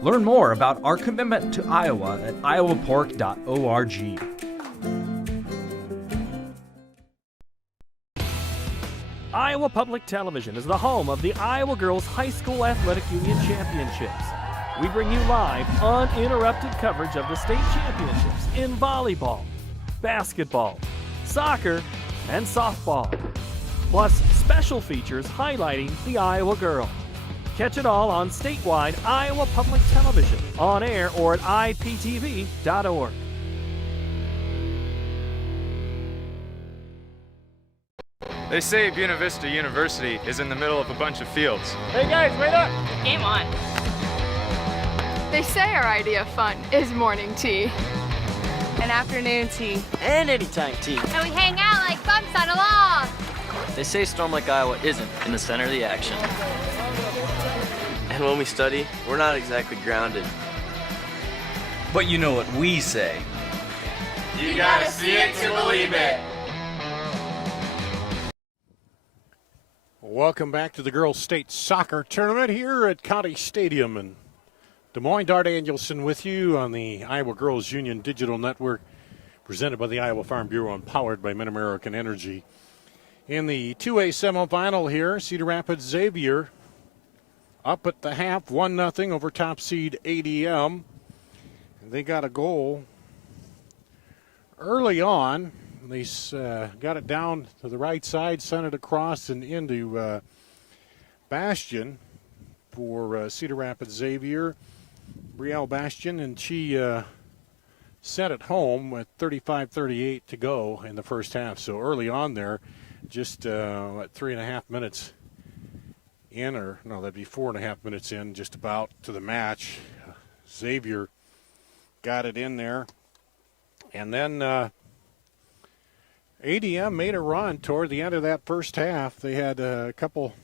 Learn more about our commitment to Iowa at iowapork.org. Iowa Public Television is the home of the Iowa Girls High School Athletic Union Championships. We bring you live, uninterrupted coverage of the state championships in volleyball, basketball, soccer, and softball. Plus, special features highlighting the Iowa girl. Catch it all on statewide Iowa Public Television, on air or at iptv.org. They say Buena Vista University is in the middle of a bunch of fields. Hey guys, wait up! Game on. They say our idea of fun is morning tea. And afternoon tea. And anytime tea. And we hang out like bumps on a log. They say Storm Lake, Iowa isn't in the center of the action. And when we study, we're not exactly grounded. But you know what we say. You gotta see it to believe it. Welcome back to the Girls State Soccer Tournament here at County Stadium in Des Moines. Dart Danielson with you on the Iowa Girls Union Digital Network, presented by the Iowa Farm Bureau and powered by Mid-American Energy. In the 2A semifinal here, Cedar Rapids Xavier up at the half, 1-0 over top seed ADM. They got a goal early on. They got it down to the right side, sent it across and into Bastion for Cedar Rapids Xavier. Brielle Bastion, and she sent it home with 35-38 to go in the first half. So early on there, just 3.5 minutes in, or no, that'd be 4.5 minutes in, just about to the match. Xavier got it in there. And then ADM made a run toward the end of that first half. They had a couple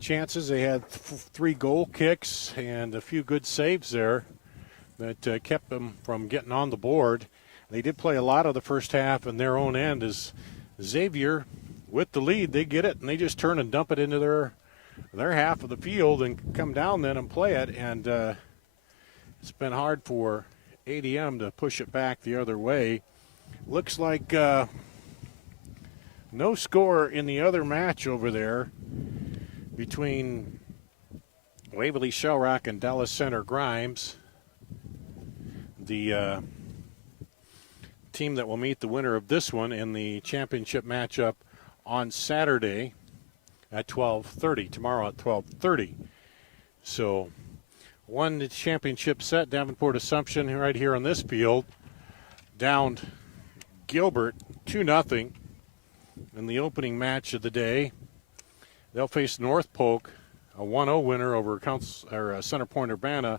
chances. They had 3 goal kicks and a few good saves there that kept them from getting on the board. They did play a lot of the first half in their own end as Xavier, with the lead, they get it and they just turn and dump it into their half of the field and come down then and play it. And it's been hard for ADM to push it back the other way. Looks like no score in the other match over there between Waverly Shellrock and Dallas Center Grimes. The team that will meet the winner of this one in the championship matchup on Saturday at 12:30, tomorrow at 12:30. So won the championship set, Davenport Assumption right here on this field, downed Gilbert 2-0 in the opening match of the day. They'll face North Polk, a 1-0 winner over Center Point Urbana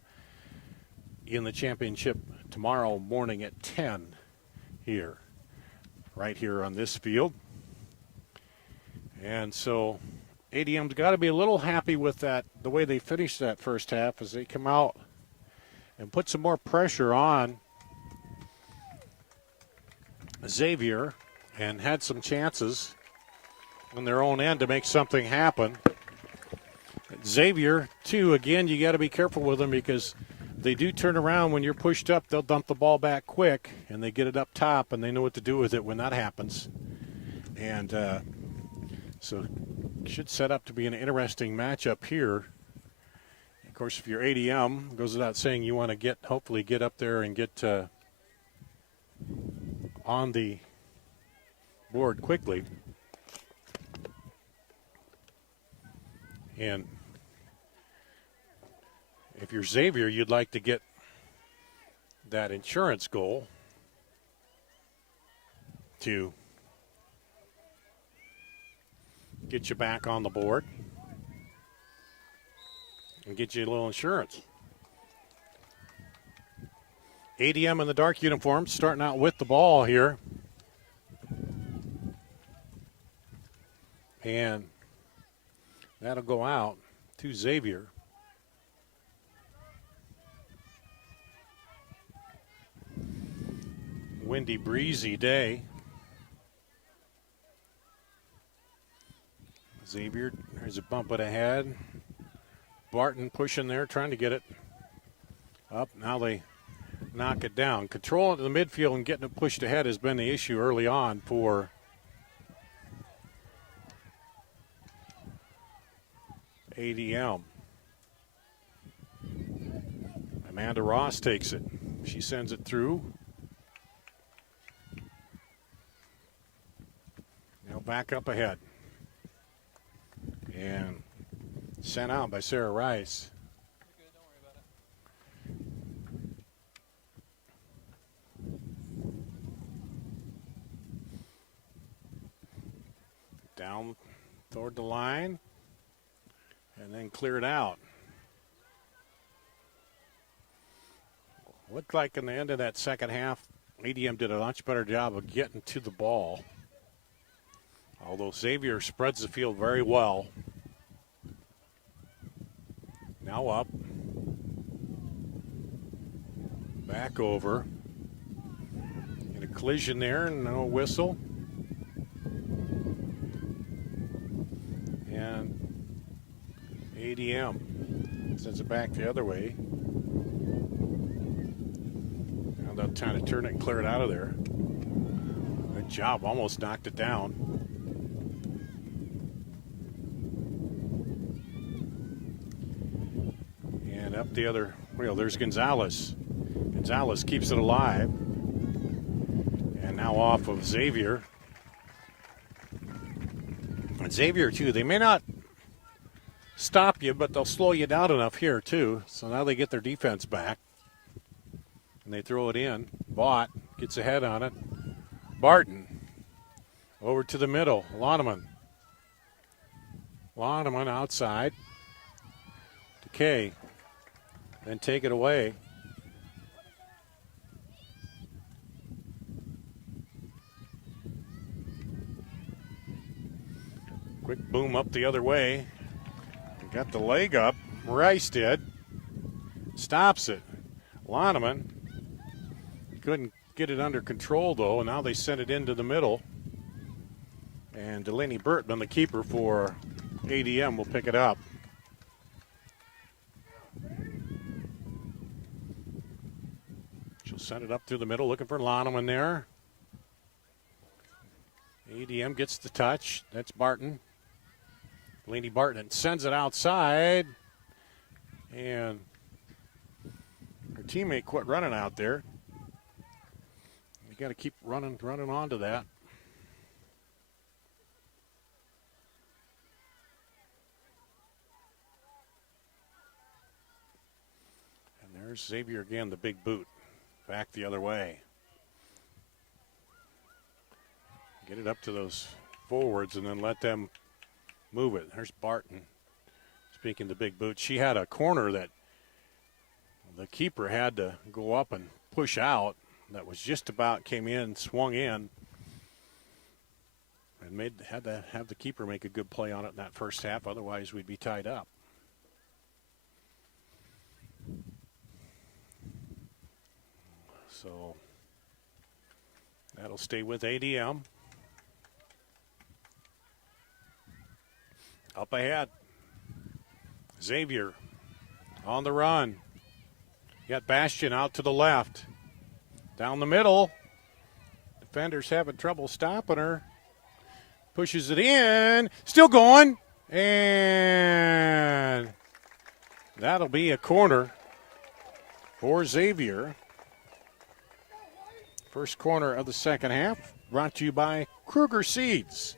in the championship tomorrow morning at 10 here, right here on this field. And so ADM's got to be a little happy with that, the way they finished that first half, as they come out and put some more pressure on Xavier and had some chances on their own end to make something happen. Xavier, too, again, you got to be careful with them because they do turn around when you're pushed up. They'll dump the ball back quick, and they get it up top, and they know what to do with it when that happens. And so it should set up to be an interesting matchup here. Of course, if you're ADM, it goes without saying you want to hopefully get up there and get on the board quickly. And if you're Xavier, you'd like to get that insurance goal to get you back on the board and get you a little insurance. ADM in the dark uniforms starting out with the ball here. And that'll go out to Xavier. Windy, breezy day. Xavier, there's a bump it ahead. Barton pushing there, trying to get it Up, now they knock it down. Controlling the midfield and getting it pushed ahead has been the issue early on for ADM. Amanda Ross takes it. She sends it through. Now back up ahead. And sent out by Sarah Rice. Down toward the line. And then cleared out. Looked like in the end of that second half, ADM did a much better job of getting to the ball. Although Xavier spreads the field very well. Now up. Back over. In a collision there, no whistle. And ADM sends it back the other way. Now they'll kind of turn it and clear it out of there. Good job, almost knocked it down. And up the other wheel, there's Gonzalez. Gonzalez keeps it alive. And now off of Xavier. And Xavier, too, they may not stop you, but they'll slow you down enough here, too. So now they get their defense back. And they throw it in. Vaught gets ahead on it. Barton over to the middle. Loneman. Loneman outside. Decay. Then take it away. Quick boom up the other way. Got the leg up. Rice did. Stops it. Loneman couldn't get it under control, though, and now they sent it into the middle. And Delaney Burtman, the keeper for ADM, will pick it up. She'll send it up through the middle, looking for Loneman there. ADM gets the touch. That's Barton. Delaney Barton sends it outside. And her teammate quit running out there. You got to keep running onto that. And there's Xavier again, the big boot. Back the other way. Get it up to those forwards and then let them move it. There's Barton. Speaking the big boot, she had a corner that the keeper had to go up and push out. That was just about came in, swung in, and had to have the keeper make a good play on it in that first half. Otherwise, we'd be tied up. So that'll stay with ADM. Up ahead. Xavier on the run. Got Bastion out to the left. Down the middle. Defenders having trouble stopping her. Pushes it in. Still going. And that'll be a corner for Xavier. First corner of the second half. Brought to you by Kruger Seeds.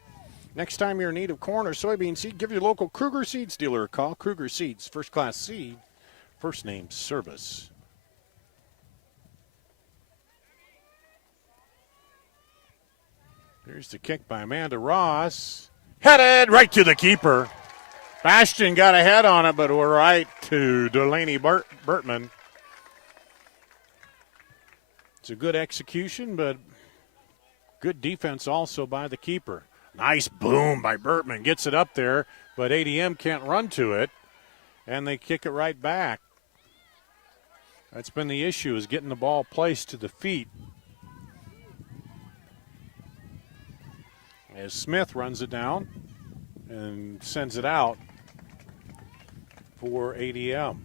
Next time you're in need of corn or soybean seed, give your local Kruger Seeds dealer a call. Kruger Seeds, first-class seed, first-name service. Here's the kick by Amanda Ross. Headed right to the keeper. Bastion got a head on it, but we're right to Delaney Burtman. It's a good execution, but good defense also by the keeper. Nice boom by Burtman. Gets it up there, but ADM can't run to it, and they kick it right back. That's been the issue, is getting the ball placed to the feet. As Smith runs it down and sends it out for ADM.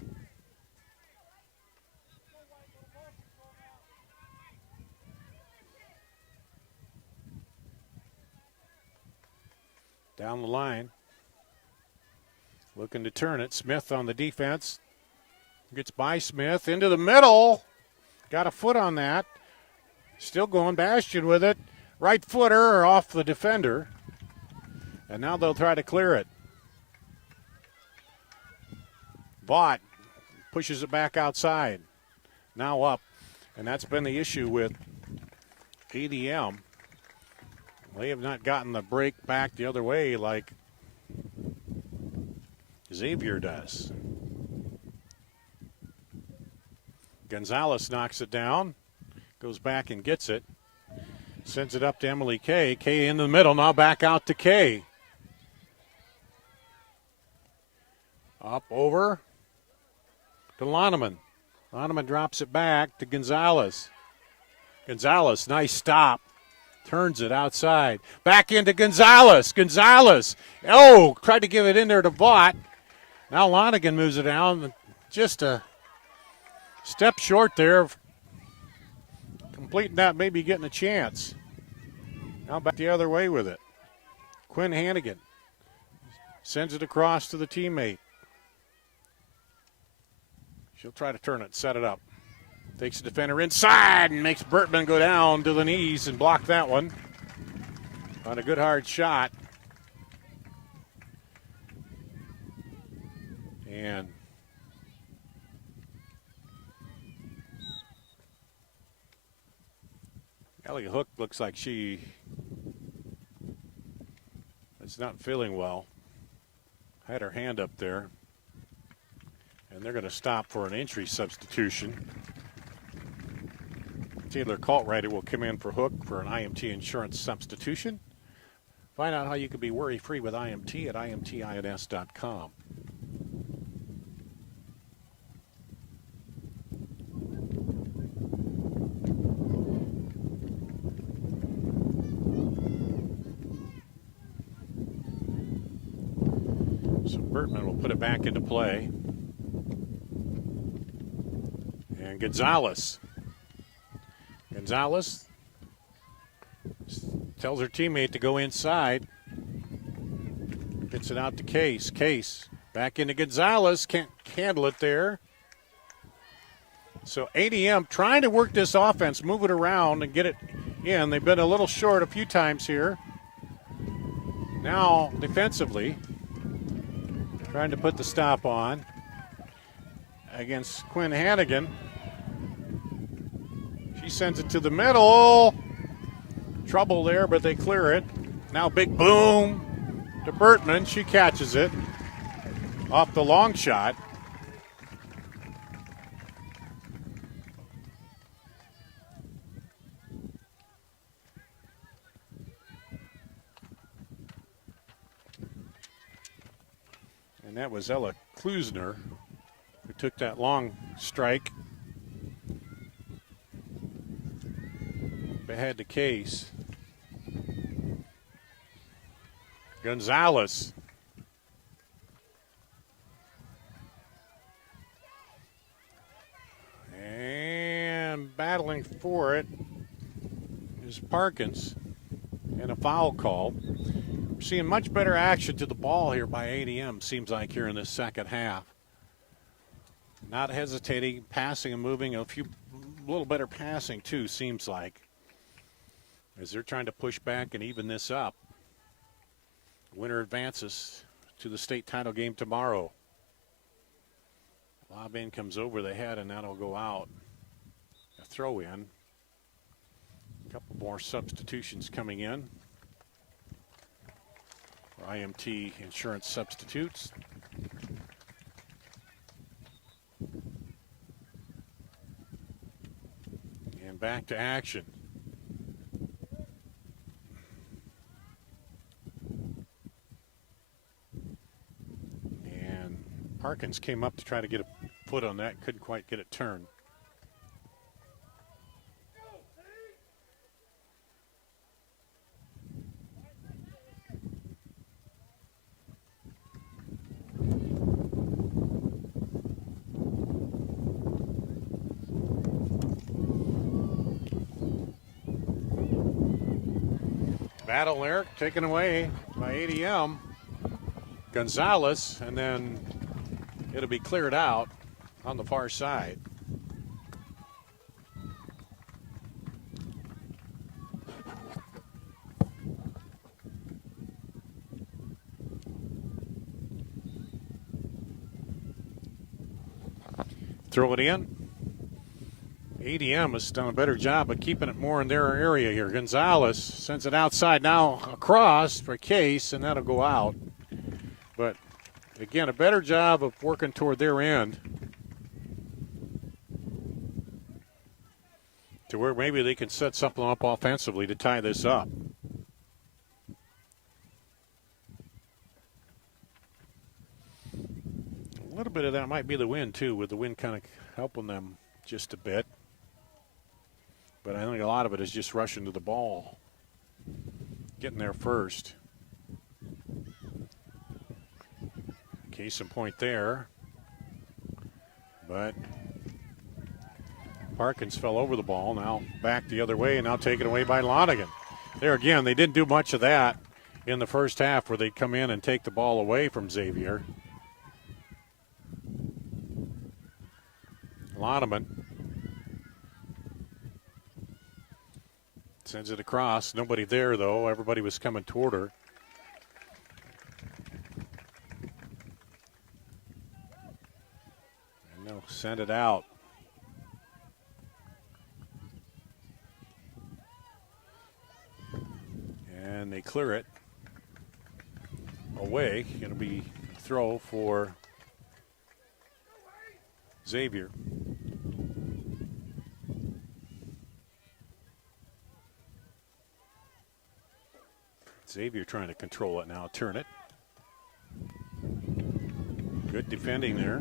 Down the line. Looking to turn it. Smith on the defense. Gets by Smith into the middle. Got a foot on that. Still going. Bastion with it. Right footer off the defender. And now they'll try to clear it. Vaught pushes it back outside. Now up. And that's been the issue with ADM. They have not gotten the break back the other way like Xavier does. Gonzalez knocks it down. Goes back and gets it. Sends it up to Emily Kay. Kay in the middle. Now back out to Kay. Up over to Loneman. Loneman drops it back to Gonzalez. Gonzalez, nice stop. Turns it outside. Back into Gonzalez. Gonzalez. Oh, tried to give it in there to Vaught. Now Lonigan moves it down. Just a step short there of completing that, maybe getting a chance. Now back the other way with it. Quinn Hannigan sends it across to the teammate. She'll try to turn it, set it up. Takes the defender inside and makes Bertman go down to the knees and block that one. On a good hard shot. And Ellie Hook looks like she is not feeling well. Had her hand up there. And they're going to stop for an injury substitution. Taylor Coltrider will come in for Hook for an IMT insurance substitution. Find out how you can be worry-free with IMT at imtins.com. So Bertman will put it back into play. And Gonzalez tells her teammate to go inside. Gets it out to Case. Case back into Gonzalez. Can't handle it there. So ADM trying to work this offense, move it around and get it in. They've been a little short a few times here. Now defensively, trying to put the stop on against Quinn Hannigan. She sends it to the middle. Trouble there, but they clear it. Now big boom to Bertman. She catches it off the long shot. And that was Ella Klusner who took that long strike. Ahead to Case. Gonzalez. And battling for it is Parkins. And a foul call. We're seeing much better action to the ball here by ADM, seems like, here in this second half. Not hesitating, passing and moving. A little better passing, too, seems like, as they're trying to push back and even this up. Winner advances to the state title game tomorrow. Lob in comes over the head, and that'll go out. A throw in. A couple more substitutions coming in for IMT insurance substitutes. And back to action. Harkins came up to try to get a foot on that, couldn't quite get it turned. Battle there, taken away by by ADM. Gonzalez, and then it'll be cleared out on the far side. Throw it in. ADM has done a better job of keeping it more in their area here. Gonzalez sends it outside now across for Case, and that'll go out. But, again, a better job of working toward their end to where maybe they can set something up offensively to tie this up. A little bit of that might be the wind, too, with the wind kind of helping them just a bit. But I think a lot of it is just rushing to the ball, getting there first. Case in point there. But Parkins fell over the ball, now back the other way, and now taken away by Lonigan. There again, they didn't do much of that in the first half where they'd come in and take the ball away from Xavier. Loneman sends it across. Nobody there, though. Everybody was coming toward her. And they'll send it out. And they clear it away. Going to be a throw for Xavier. Xavier trying to control it now, turn it. Good defending there.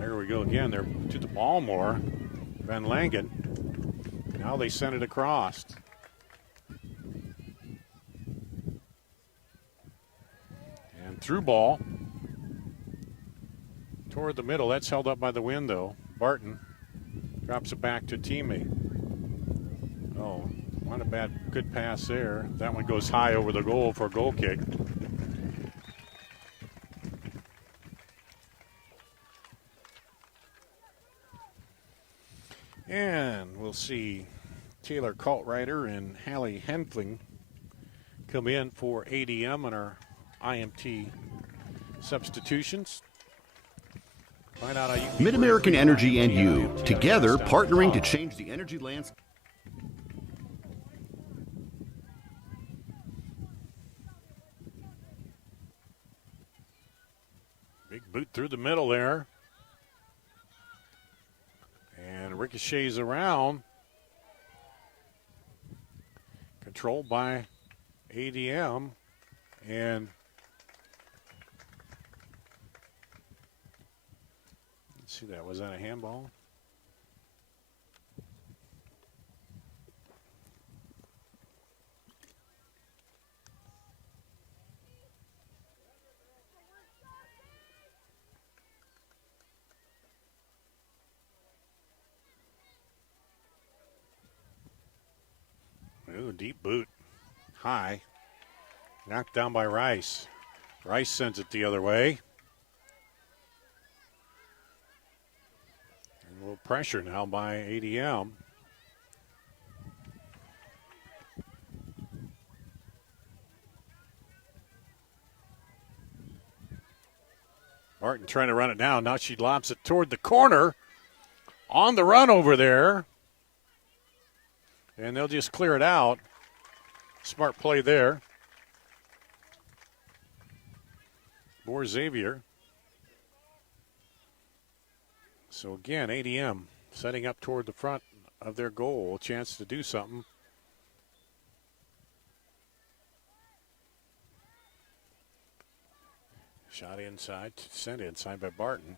There we go again. They're to the ball more. Van Langen. Now they send it across. And through ball. Toward the middle. That's held up by the wind, though. Barton drops it back to teammate. Oh, not a bad, good pass there. That one goes high over the goal for a goal kick. And we'll see Taylor Kaltrider and Hallie Henfling come in for ADM on our IMT substitutions. Find out how you Mid-American Energy and you, together partnering to change the energy landscape. Big boot through the middle there. And ricochets around. Controlled by ADM. And let's see that. Was that a handball? Ooh, deep boot. High. Knocked down by Rice. Rice sends it the other way. And a little pressure now by ADM. Martin trying to run it down. Now she lobs it toward the corner. On the run over there. And they'll just clear it out. Smart play there. For Xavier. So again, ADM setting up toward the front of their goal. A chance to do something. Shot inside, sent inside by Barton.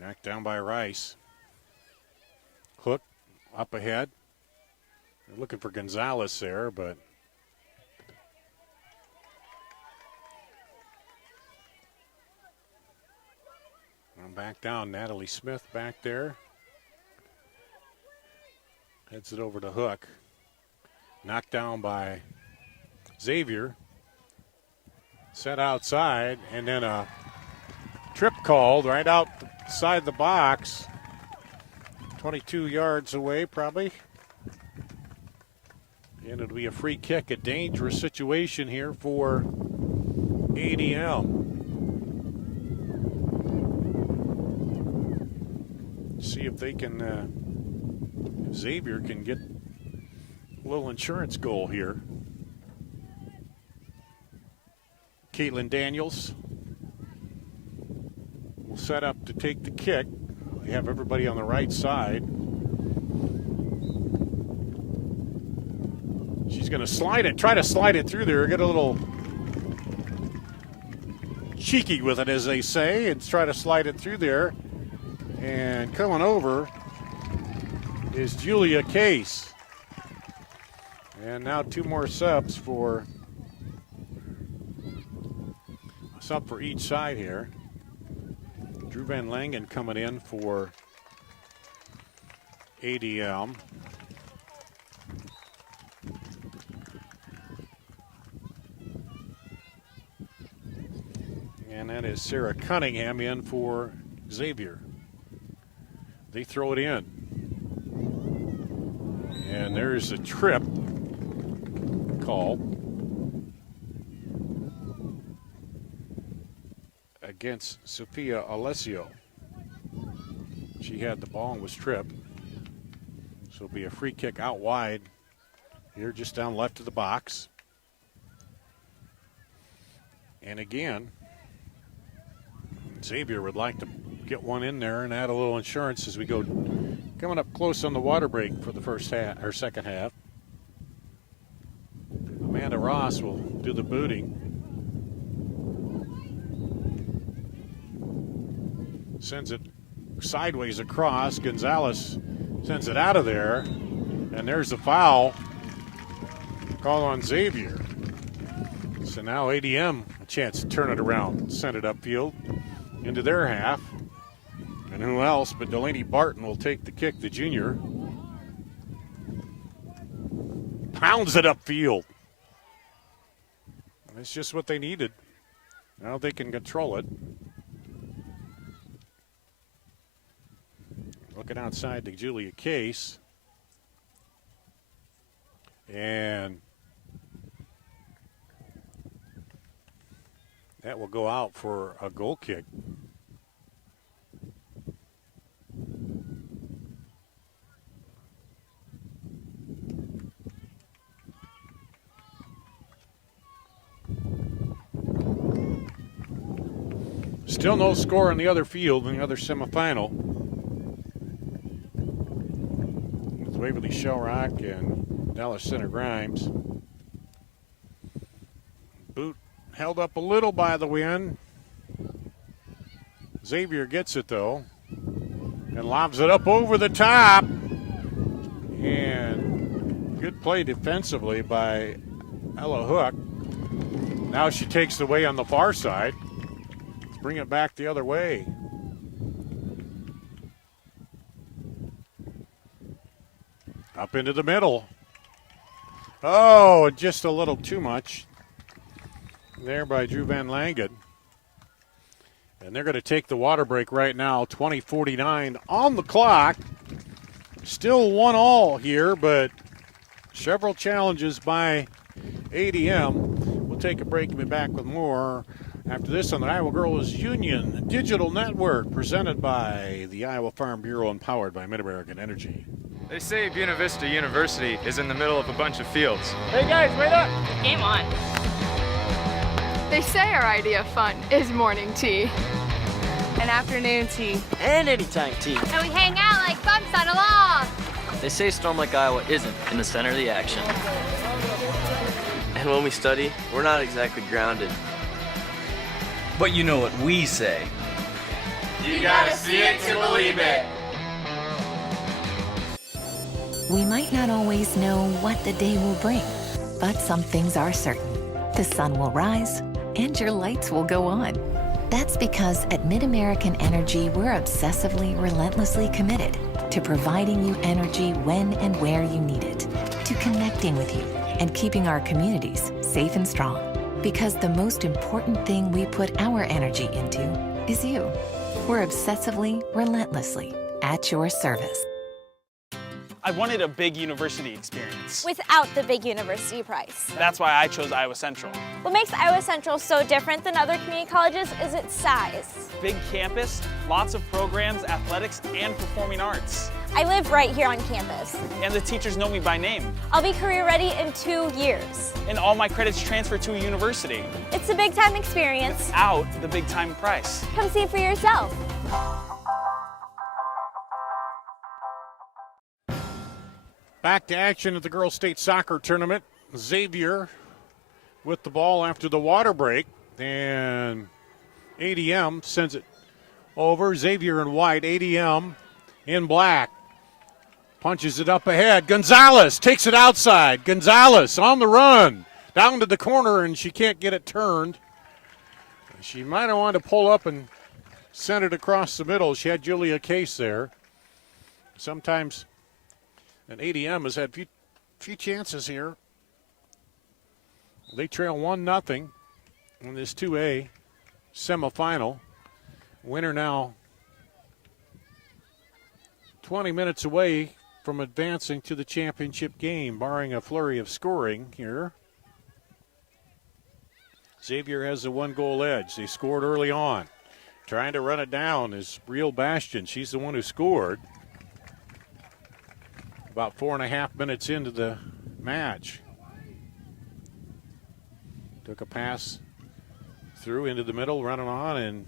Knocked down by Rice. Hook up ahead. They're looking for Gonzalez there, but Back down, Natalie Smith back there. Heads it over to Hook. Knocked down by Xavier. Set outside, and then a trip called right outside the box. 22 yards away, probably. And it'll be a free kick, a dangerous situation here for ADM. See if they can, if Xavier can get a little insurance goal here. Caitlin Daniels will set up to take the kick. They have everybody on the right side. She's going to slide it, try to slide it through there, get a little cheeky with it, as they say, and try to slide it through there. And coming over is Julia Case. And now two more subs for each side here. Drew Van Langen coming in for ADM. And that is Sarah Cunningham in for Xavier. They throw it in. And there's a trip called against Sophia Alessio. She had the ball and was tripped. So it'll be a free kick out wide here, just down left of the box. And again, Xavier would like to get one in there and add a little insurance as we go coming up close on the water break for the first half or second half. Amanda Ross will do the booting. Sends it sideways across. Gonzalez sends it out of there. And there's the foul call on Xavier. So now ADM a chance to turn it around. Send it upfield into their half. And who else but Delaney Barton will take the kick, the junior. Pounds it upfield. That's just what they needed. Now they can control it. Looking outside to Julia Case. And that will go out for a goal kick. Still no score in the other field in the other semifinal. With Waverly Shellrock and Dallas Center Grimes. Boot held up a little by the wind. Xavier gets it though and lobs it up over the top. And good play defensively by Ella Hook. Now she takes the way on the far side. Bring it back the other way. Up into the middle. Oh, just a little too much there by Drew Van Langen. And they're going to take the water break right now. 20:49 on the clock. Still 1-1 here, but several challenges by ADM. We'll take a break and be back with more after this on the Iowa Girls Union Digital Network, presented by the Iowa Farm Bureau and powered by Mid-American Energy. They say Buena Vista University is in the middle of a bunch of fields. Hey guys, wait up! Game on. They say our idea of fun is morning tea, and afternoon tea, And anytime tea. And we hang out like bumps on a log. They say Storm Lake, Iowa isn't in the center of the action. And when we study, we're not exactly grounded. But you know what we say. You gotta see it to believe it. We might not always know what the day will bring, but some things are certain. The sun will rise and your lights will go on. That's because at MidAmerican Energy, we're obsessively, relentlessly committed to providing you energy when and where you need it, to connecting with you and keeping our communities safe and strong. Because the most important thing we put our energy into is you. We're obsessively, relentlessly at your service. I wanted a big university experience. Without the big university price. That's why I chose Iowa Central. What makes Iowa Central so different than other community colleges is its size. Big campus, lots of programs, athletics, and performing arts. I live right here on campus. And the teachers know me by name. I'll be career ready in 2 years. And all my credits transfer to a university. It's a big time experience. Without the big time price. Come see for yourself. Back to action at the girls' state soccer tournament. Xavier with the ball after the water break, and ADM sends it over. Xavier in white, ADM in black. Punches it up ahead. Gonzalez takes it outside. Gonzalez on the run. Down to the corner, and she can't get it turned. She might have wanted to pull up and send it across the middle. She had Julia Case there. Sometimes... And ADM has had few chances here. They trail 1-0 in this 2A semifinal. Winner now 20 minutes away from advancing to the championship game, barring a flurry of scoring here. Xavier has the 1-goal edge. They scored early on. Trying to run it down is Real Bastion. She's the one who scored. About 4.5 minutes into the match. Took a pass through into the middle, running on, and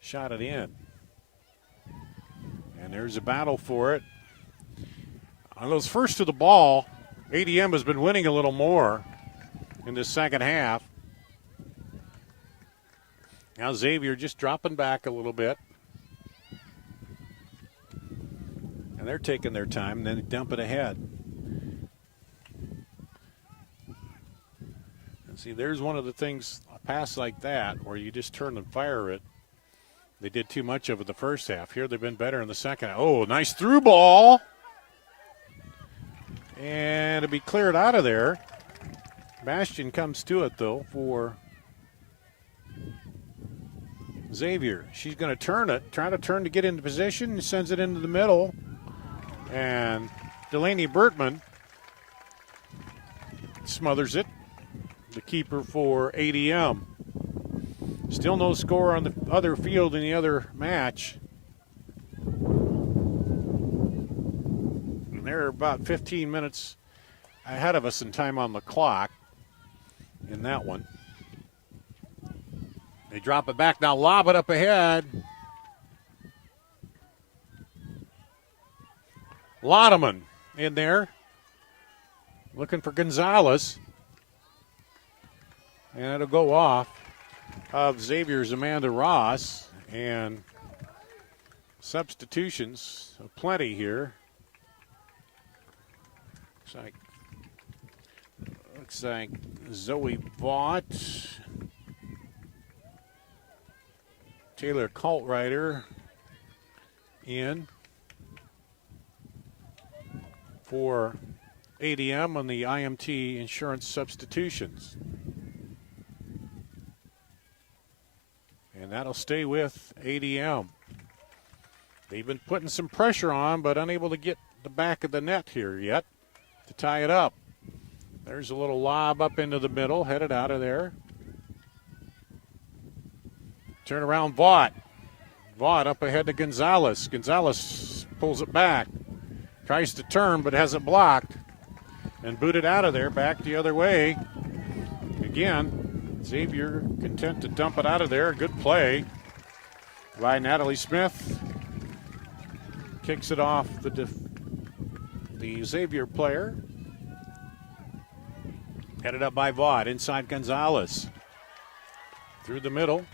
shot it in. And there's a battle for it. On those first to the ball, ADM has been winning a little more in the second half. Now Xavier just dropping back a little bit. And they're taking their time, and then they dump it ahead. And see, there's one of the things, a pass like that, where you just turn and fire it. They did too much of it the first half. Here they've been better in the second. Oh, nice through ball. And it'll be cleared out of there. Bastion comes to it, though, for Xavier. She's going to turn it, try to turn to get into position, sends it into the middle. And Delaney Bertman smothers it, the keeper for ADM. Still no score on the other field in the other match. And they're about 15 minutes ahead of us in time on the clock in that one. They drop it back, now lob it up ahead. Lodeman in there, looking for Gonzalez. And it'll go off of Xavier's Amanda Ross. And substitutions, plenty here. Looks like Zoe Vaught, Taylor Kaltrider in for ADM on the IMT insurance substitutions. And that'll stay with ADM. They've been putting some pressure on, but unable to get the back of the net here yet to tie it up. There's a little lob up into the middle, headed out of there. Turn around, Vaught. Vaught up ahead to Gonzalez. Gonzalez pulls it back. Tries to turn, but has it blocked. And booted out of there, back the other way. Again, Xavier content to dump it out of there. Good play by Natalie Smith. Kicks it off the Xavier player. Headed up by Vaught, inside Gonzalez. Through the middle.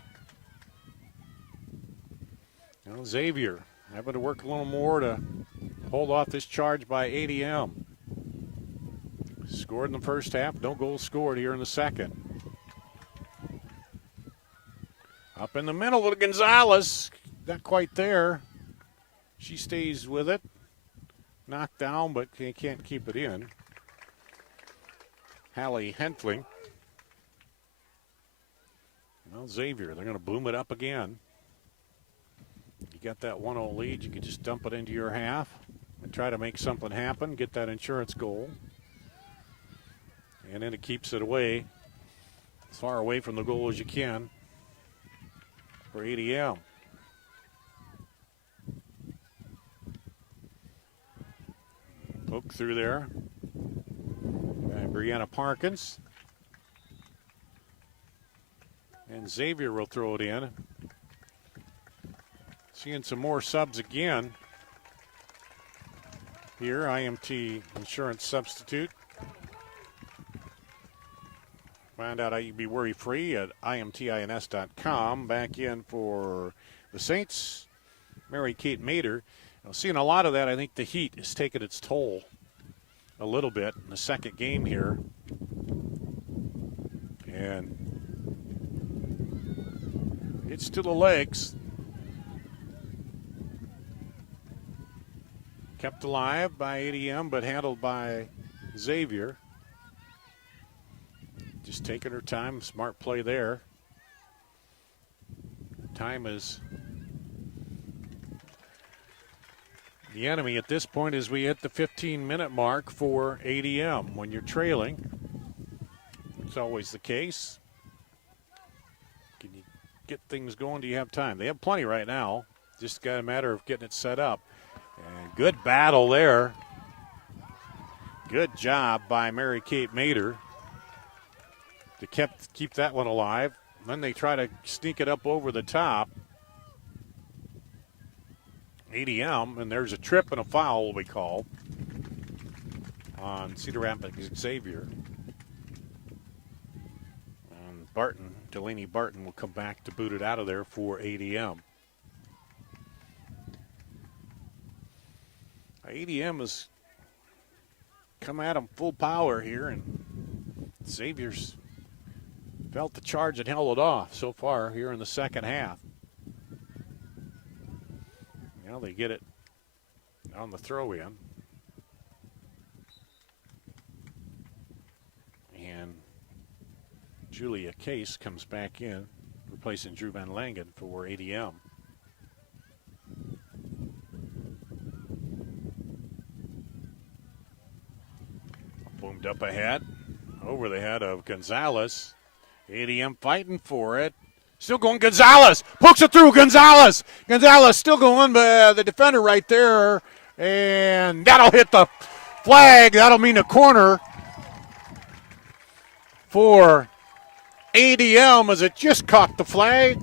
Now Xavier having to work a little more to hold off this charge by ADM. Scored in the first half, no goals scored here in the second. Up in the middle with Gonzalez. Not quite there. She stays with it. Knocked down, but can't keep it in. Hallie Hentling. Well, Xavier, they're going to boom it up again. You got that 1-0 lead. You can just dump it into your half and try to make something happen, get that insurance goal. And then it keeps it away, as far away from the goal as you can for ADM. Poke through there. And Brianna Parkins. And Xavier will throw it in. Seeing some more subs again. Here, IMT insurance substitute. Find out how you can be worry-free at imtins.com. Back in for the Saints, Mary Kate Mader. Seeing a lot of that, I think the heat is taking its toll a little bit in the second game here. And it's to the legs. Kept alive by ADM, but handled by Xavier. Just taking her time, smart play there. Time is the enemy at this point as we hit the 15-minute mark for ADM. When you're trailing, it's always the case. Can you get things going? Do you have time? They have plenty right now. Just got a matter of getting it set up. And good battle there. Good job by Mary Kate Mader to keep that one alive. Then they try to sneak it up over the top. ADM, and there's a trip and a foul will be called on Cedar Rapids Xavier. And Delaney Barton will come back to boot it out of there for ADM. ADM has come at them full power here, and Xavier's felt the charge and held it off so far here in the second half. Now they get it on the throw-in. And Julia Case comes back in, replacing Drew Van Langen for ADM. Boomed up ahead, over the head of Gonzalez. ADM fighting for it. Still going, Gonzalez pokes it through. Gonzalez still going, but the defender right there, and that'll hit the flag. That'll mean a corner for ADM as it just caught the flag.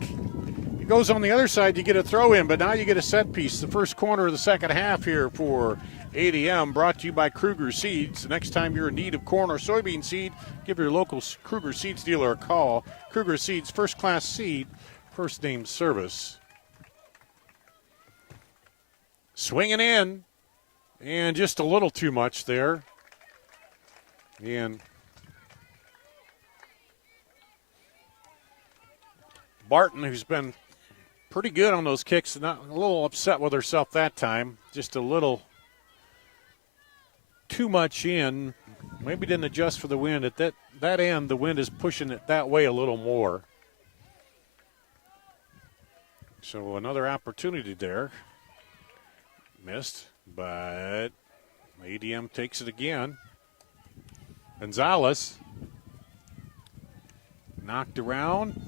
It goes on the other side, you get a throw in, but now you get a set piece. The first corner of the second half here for ADM, brought to you by Kruger Seeds. The next time you're in need of corn or soybean seed, give your local Kruger Seeds dealer a call. Kruger Seeds, first-class seed, first-name service. Swinging in, and just a little too much there. And Barton, who's been pretty good on those kicks, not a little upset with herself that time. Just a little too much in. Maybe didn't adjust for the wind. At that end, the wind is pushing it that way a little more. So another opportunity there. Missed, but ADM takes it again. Gonzalez knocked around.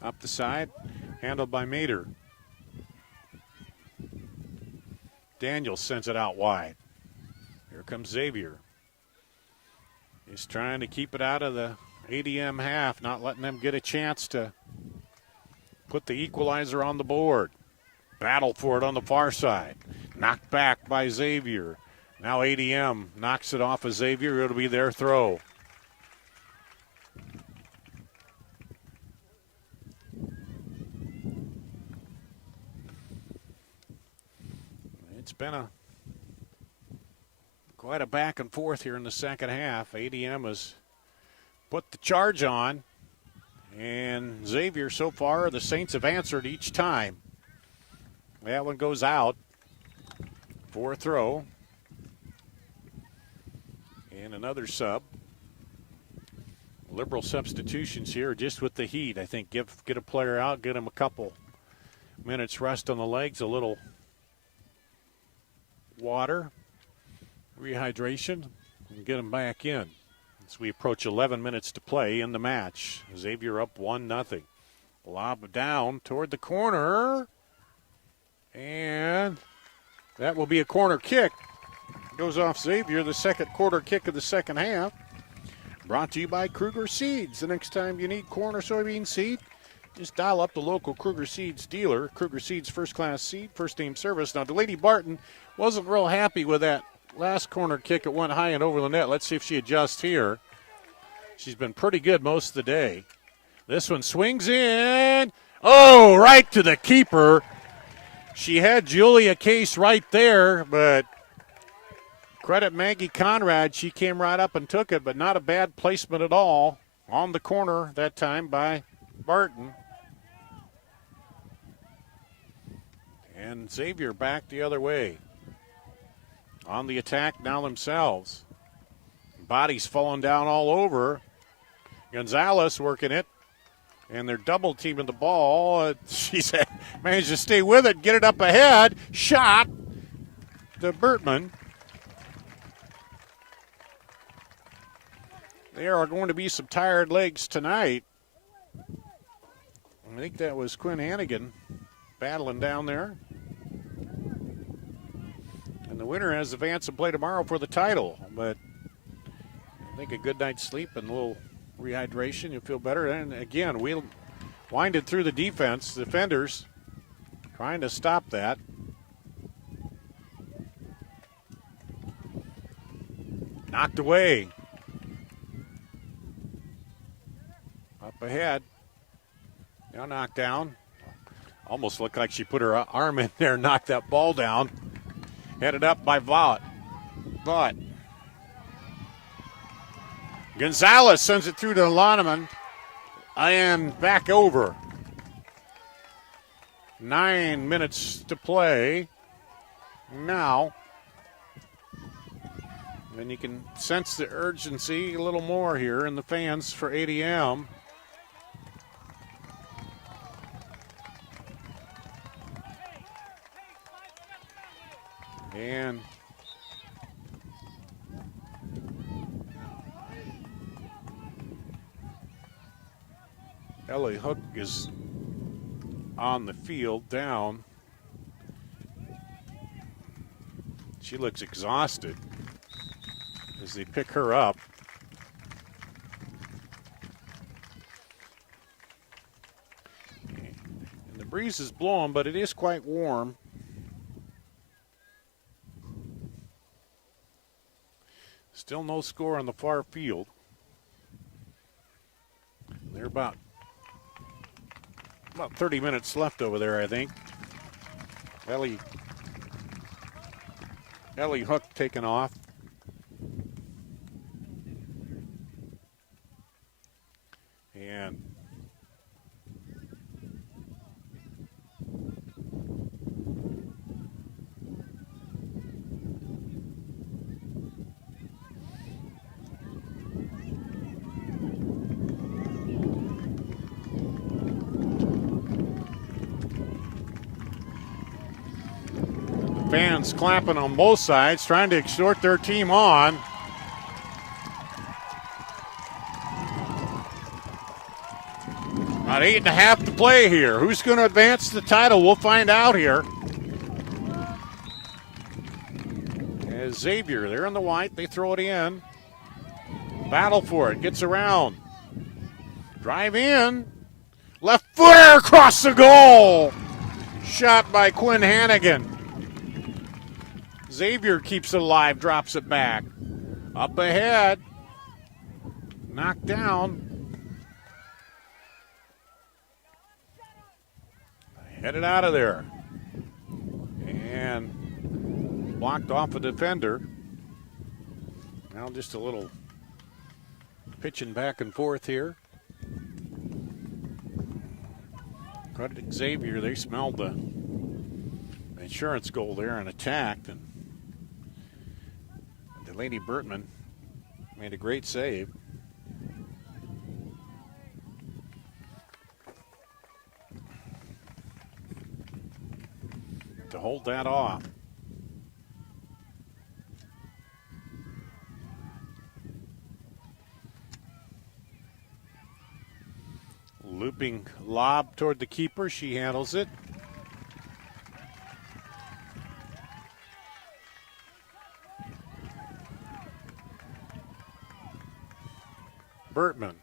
Up the side, handled by Mader. Daniels sends it out wide. Here comes Xavier. He's trying to keep it out of the ADM half, not letting them get a chance to put the equalizer on the board. Battle for it on the far side. Knocked back by Xavier. Now ADM knocks it off of Xavier. It'll be their throw. It's been quite a back and forth here in the second half. ADM has put the charge on. And Xavier, so far, the Saints have answered each time. That one goes out for a throw. And another sub. Liberal substitutions here just with the heat. I think get a player out, get him a couple minutes rest on the legs, a little water, rehydration, and get him back in as we approach 11 minutes to play in the match. Xavier up 1-0. Lob down toward the corner, and that will be a corner kick. Goes off Xavier, the second quarter kick of the second half. Brought to you by Kruger Seeds. The next time you need corn or soybean seed, just dial up the local Kruger Seeds dealer. Kruger Seeds first-class seed, first-name service. Now, Delaney Barton wasn't real happy with that last corner kick. It went high and over the net. Let's see if she adjusts here. She's been pretty good most of the day. This one swings in. Oh, right to the keeper. She had Julia Case right there, but credit Maggie Conrad. She came right up and took it, but not a bad placement at all. On the corner that time by Barton. And Xavier back the other way. On the attack now themselves. Bodies falling down all over. Gonzalez working it. And they're double teaming the ball. She's managed to stay with it, get it up ahead. Shot to Bertman. There are going to be some tired legs tonight. I think that was Quinn Hannigan battling down there. And the winner has advanced and play tomorrow for the title. But I think a good night's sleep and a little rehydration, you'll feel better. And again, we winded through the defense. Defenders trying to stop that. Knocked away. Up ahead. Now knocked down. Almost looked like she put her arm in there and knocked that ball down. Headed up by Vaught. Gonzalez sends it through to Loneman and back over. 9 minutes to play now. And you can sense the urgency a little more here in the fans for ADM. And Ellie Hook is on the field down. She looks exhausted as they pick her up. And the breeze is blowing, but it is quite warm. Still no score on the far field. They're about 30 minutes left over there, I think. Ellie Hook taking off. And fans clapping on both sides, trying to exhort their team on. About 8.5 to play here. Who's going to advance the title? We'll find out here. As Xavier, they're in the white. They throw it in. Battle for it. Gets around. Drive in. Left footer across the goal. Shot by Quinn Hannigan. Xavier keeps it alive, drops it back. Up ahead. Knocked down. Headed out of there. And blocked off a defender. Now just a little pitching back and forth here. Credit to Xavier. They smelled the insurance goal there and attacked. And Delaney Burtman made a great save. To hold that off. Looping lob toward the keeper. She handles it. Burtman.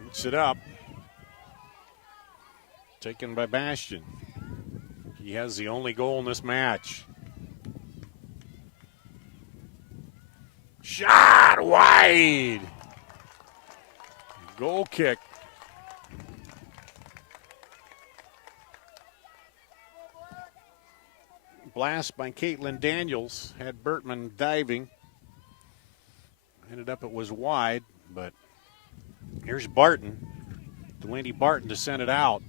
Beats it up. Taken by Bastian. He has the only goal in this match. Shot wide. Goal kick. Blast by Caitlin Daniels. Had Burtman diving. Ended up it was wide, but here's Barton. Delaney Barton to send it out.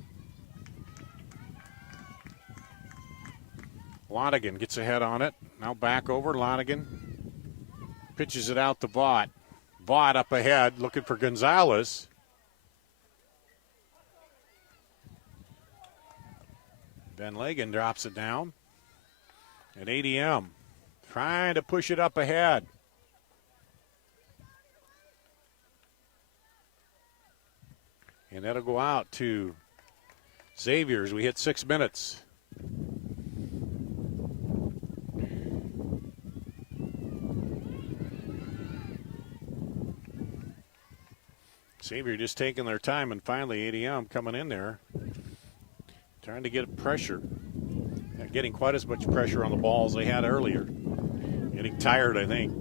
Lonigan gets ahead on it. Now back over. Lonigan pitches it out to Vaught. Vaught up ahead looking for Gonzalez. Van Lagen drops it down. And ADM trying to push it up ahead. And that'll go out to Xavier as we hit 6 minutes. Xavier just taking their time, and finally ADM coming in there, trying to get pressure. Not getting quite as much pressure on the ball as they had earlier. Getting tired, I think.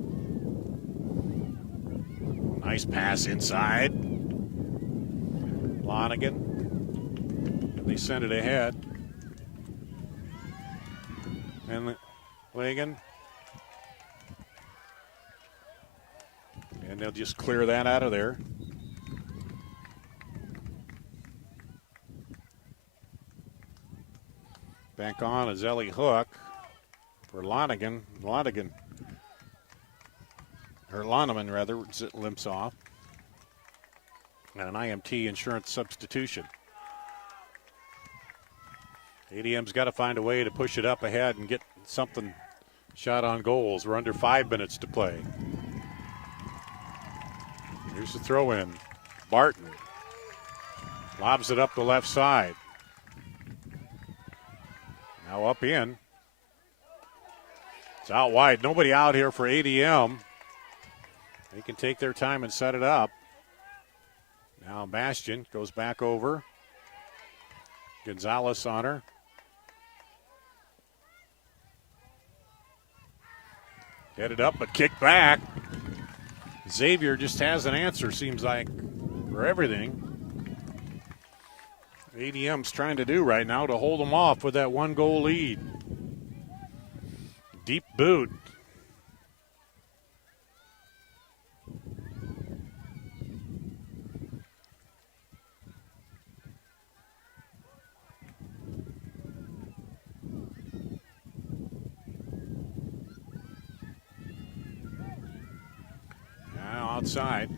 Nice pass inside. Lonigan. And they send it ahead. And Lagan. And they'll just clear that out of there. Back on is Ellie Hook for Lonigan. Lonigan, or Loneman rather, limps off. And an IMT insurance substitution. ADM's got to find a way to push it up ahead and get something shot on goals. We're under 5 minutes to play. Here's the throw in. Barton lobs it up the left side. Now up in. It's out wide. Nobody out here for ADM. They can take their time and set it up. Now Bastian goes back over. Gonzalez on her. Headed up, but kicked back. Xavier just has an answer, seems like, for everything. ADM's trying to do right now to hold them off with that 1-goal lead. Deep boot. Now outside.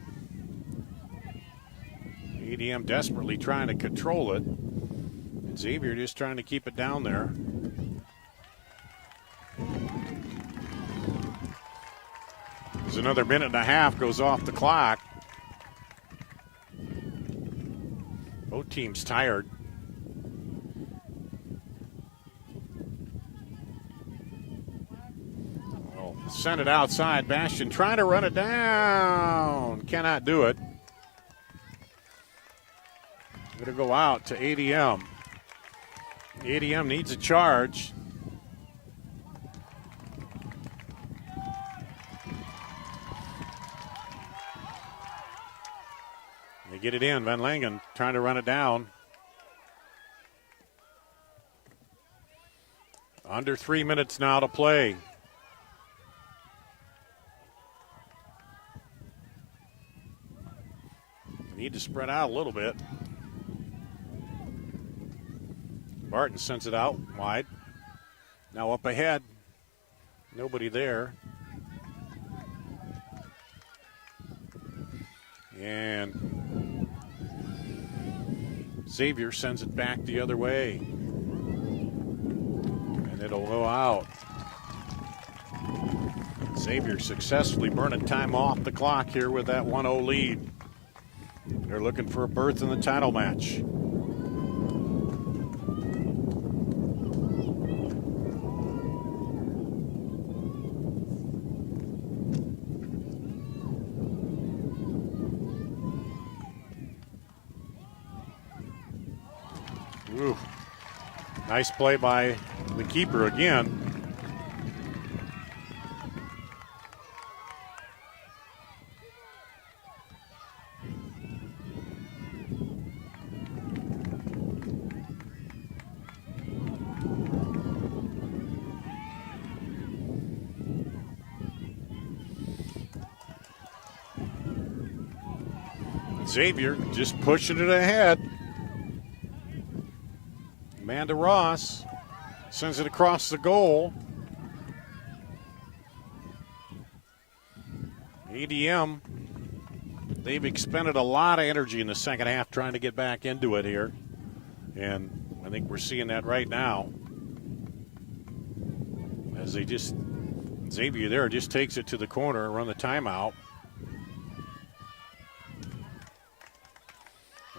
ADM desperately trying to control it. And Xavier just trying to keep it down there. There's another minute and a half goes off the clock. Both teams tired. Well, send it outside. Bastian trying to run it down. Cannot do it. Going to go out to ADM. ADM needs a charge. They get it in. Van Langen trying to run it down. Under 3 minutes now to play. They need to spread out a little bit. Barton sends it out wide. Now up ahead. Nobody there. And Xavier sends it back the other way. And it'll go out. Xavier successfully burning time off the clock here with that 1-0 lead. They're looking for a berth in the title match. Ooh. Nice play by the keeper again. Xavier just pushing it ahead. Amanda Ross sends it across the goal. ADM, they've expended a lot of energy in the second half trying to get back into it here. And I think we're seeing that right now. As they just, Xavier there just takes it to the corner and run the timeout.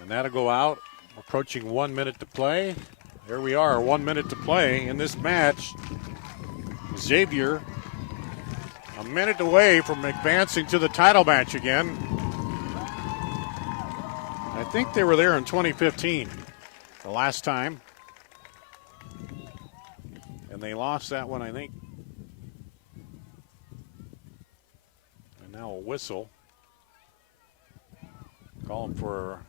And that'll go out. Approaching 1 minute to play. There we are, 1 minute to play in this match. Xavier a minute away from advancing to the title match again. I think they were there in 2015, the last time. And they lost that one, I think. And now a whistle. Calling for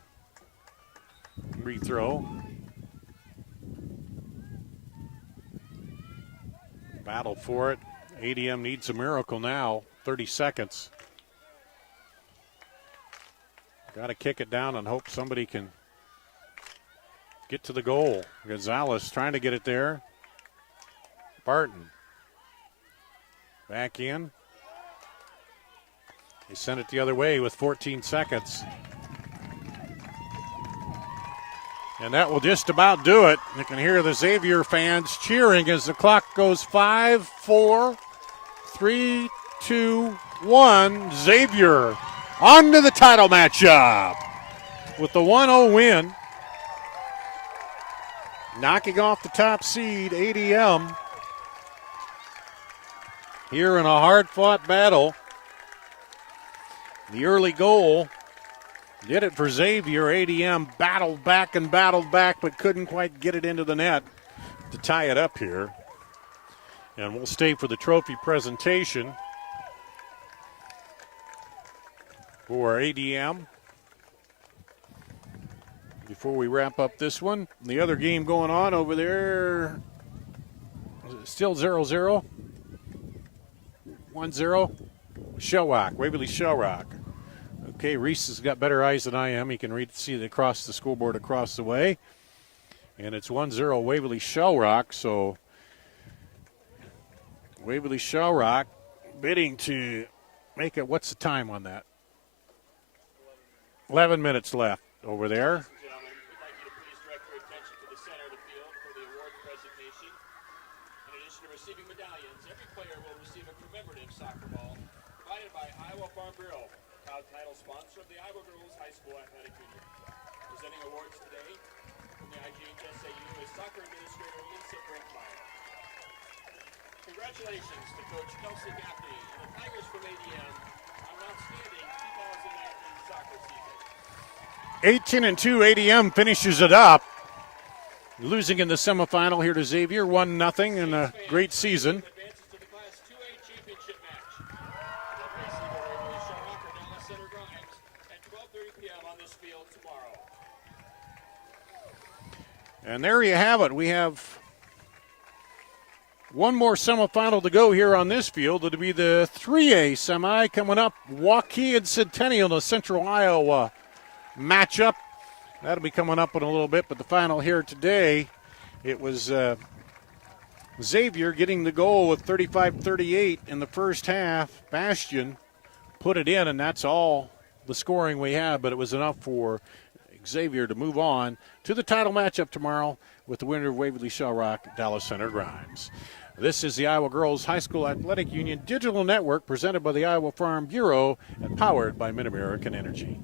a free throw. Battle for it. ADM needs a miracle now. 30 seconds. Got to kick it down and hope somebody can get to the goal. Gonzalez trying to get it there. Barton. Back in. They sent it the other way with 14 seconds. And that will just about do it. You can hear the Xavier fans cheering as the clock goes 5, 4, 3, 2, 1. Xavier on to the title matchup with the 1-0 win. Knocking off the top seed, ADM. Here in a hard-fought battle. The early goal did it for Xavier. ADM battled back, but couldn't quite get it into the net to tie it up here. And we'll stay for the trophy presentation for ADM before we wrap up this one. The other game going on over there, still 0-0. 1-0. Shellrock, Waverly Shellrock. Okay, Reese has got better eyes than I am. He can see it across the scoreboard across the way. And it's 1-0 Waverly Shellrock. So Waverly Shellrock bidding to make it. What's the time on that? 11 minutes left over there. Receiving medallions, every player will receive a commemorative soccer ball provided by Iowa Farm Bureau, proud title sponsor of the Iowa Girls High School Athletic Union. Presenting awards today from the IGHSAU is soccer administrator Lisa Brinkmeyer. Congratulations to Coach Kelsey Gaffney and the Tigers from ADM on an outstanding 2019 soccer season. 18-2, ADM finishes it up. Losing in the semifinal here to Xavier, 1-0 in a great season. Advances to the Class 2A championship match. Waverly Shellrock or Dallas Center Grimes at 12:30 p.m. on this field tomorrow. And there you have it. We have one more semifinal to go here on this field. It'll be the 3A semi coming up. Waukee and Centennial, the Central Iowa matchup. That'll be coming up in a little bit, but the final here today, it was Xavier getting the goal with 35-38 in the first half. Bastion put it in, and that's all the scoring we have, but it was enough for Xavier to move on to the title matchup tomorrow with the winner of Waverly Shell Rock, Dallas Center Grimes. This is the Iowa Girls High School Athletic Union Digital Network presented by the Iowa Farm Bureau and powered by Mid-American Energy.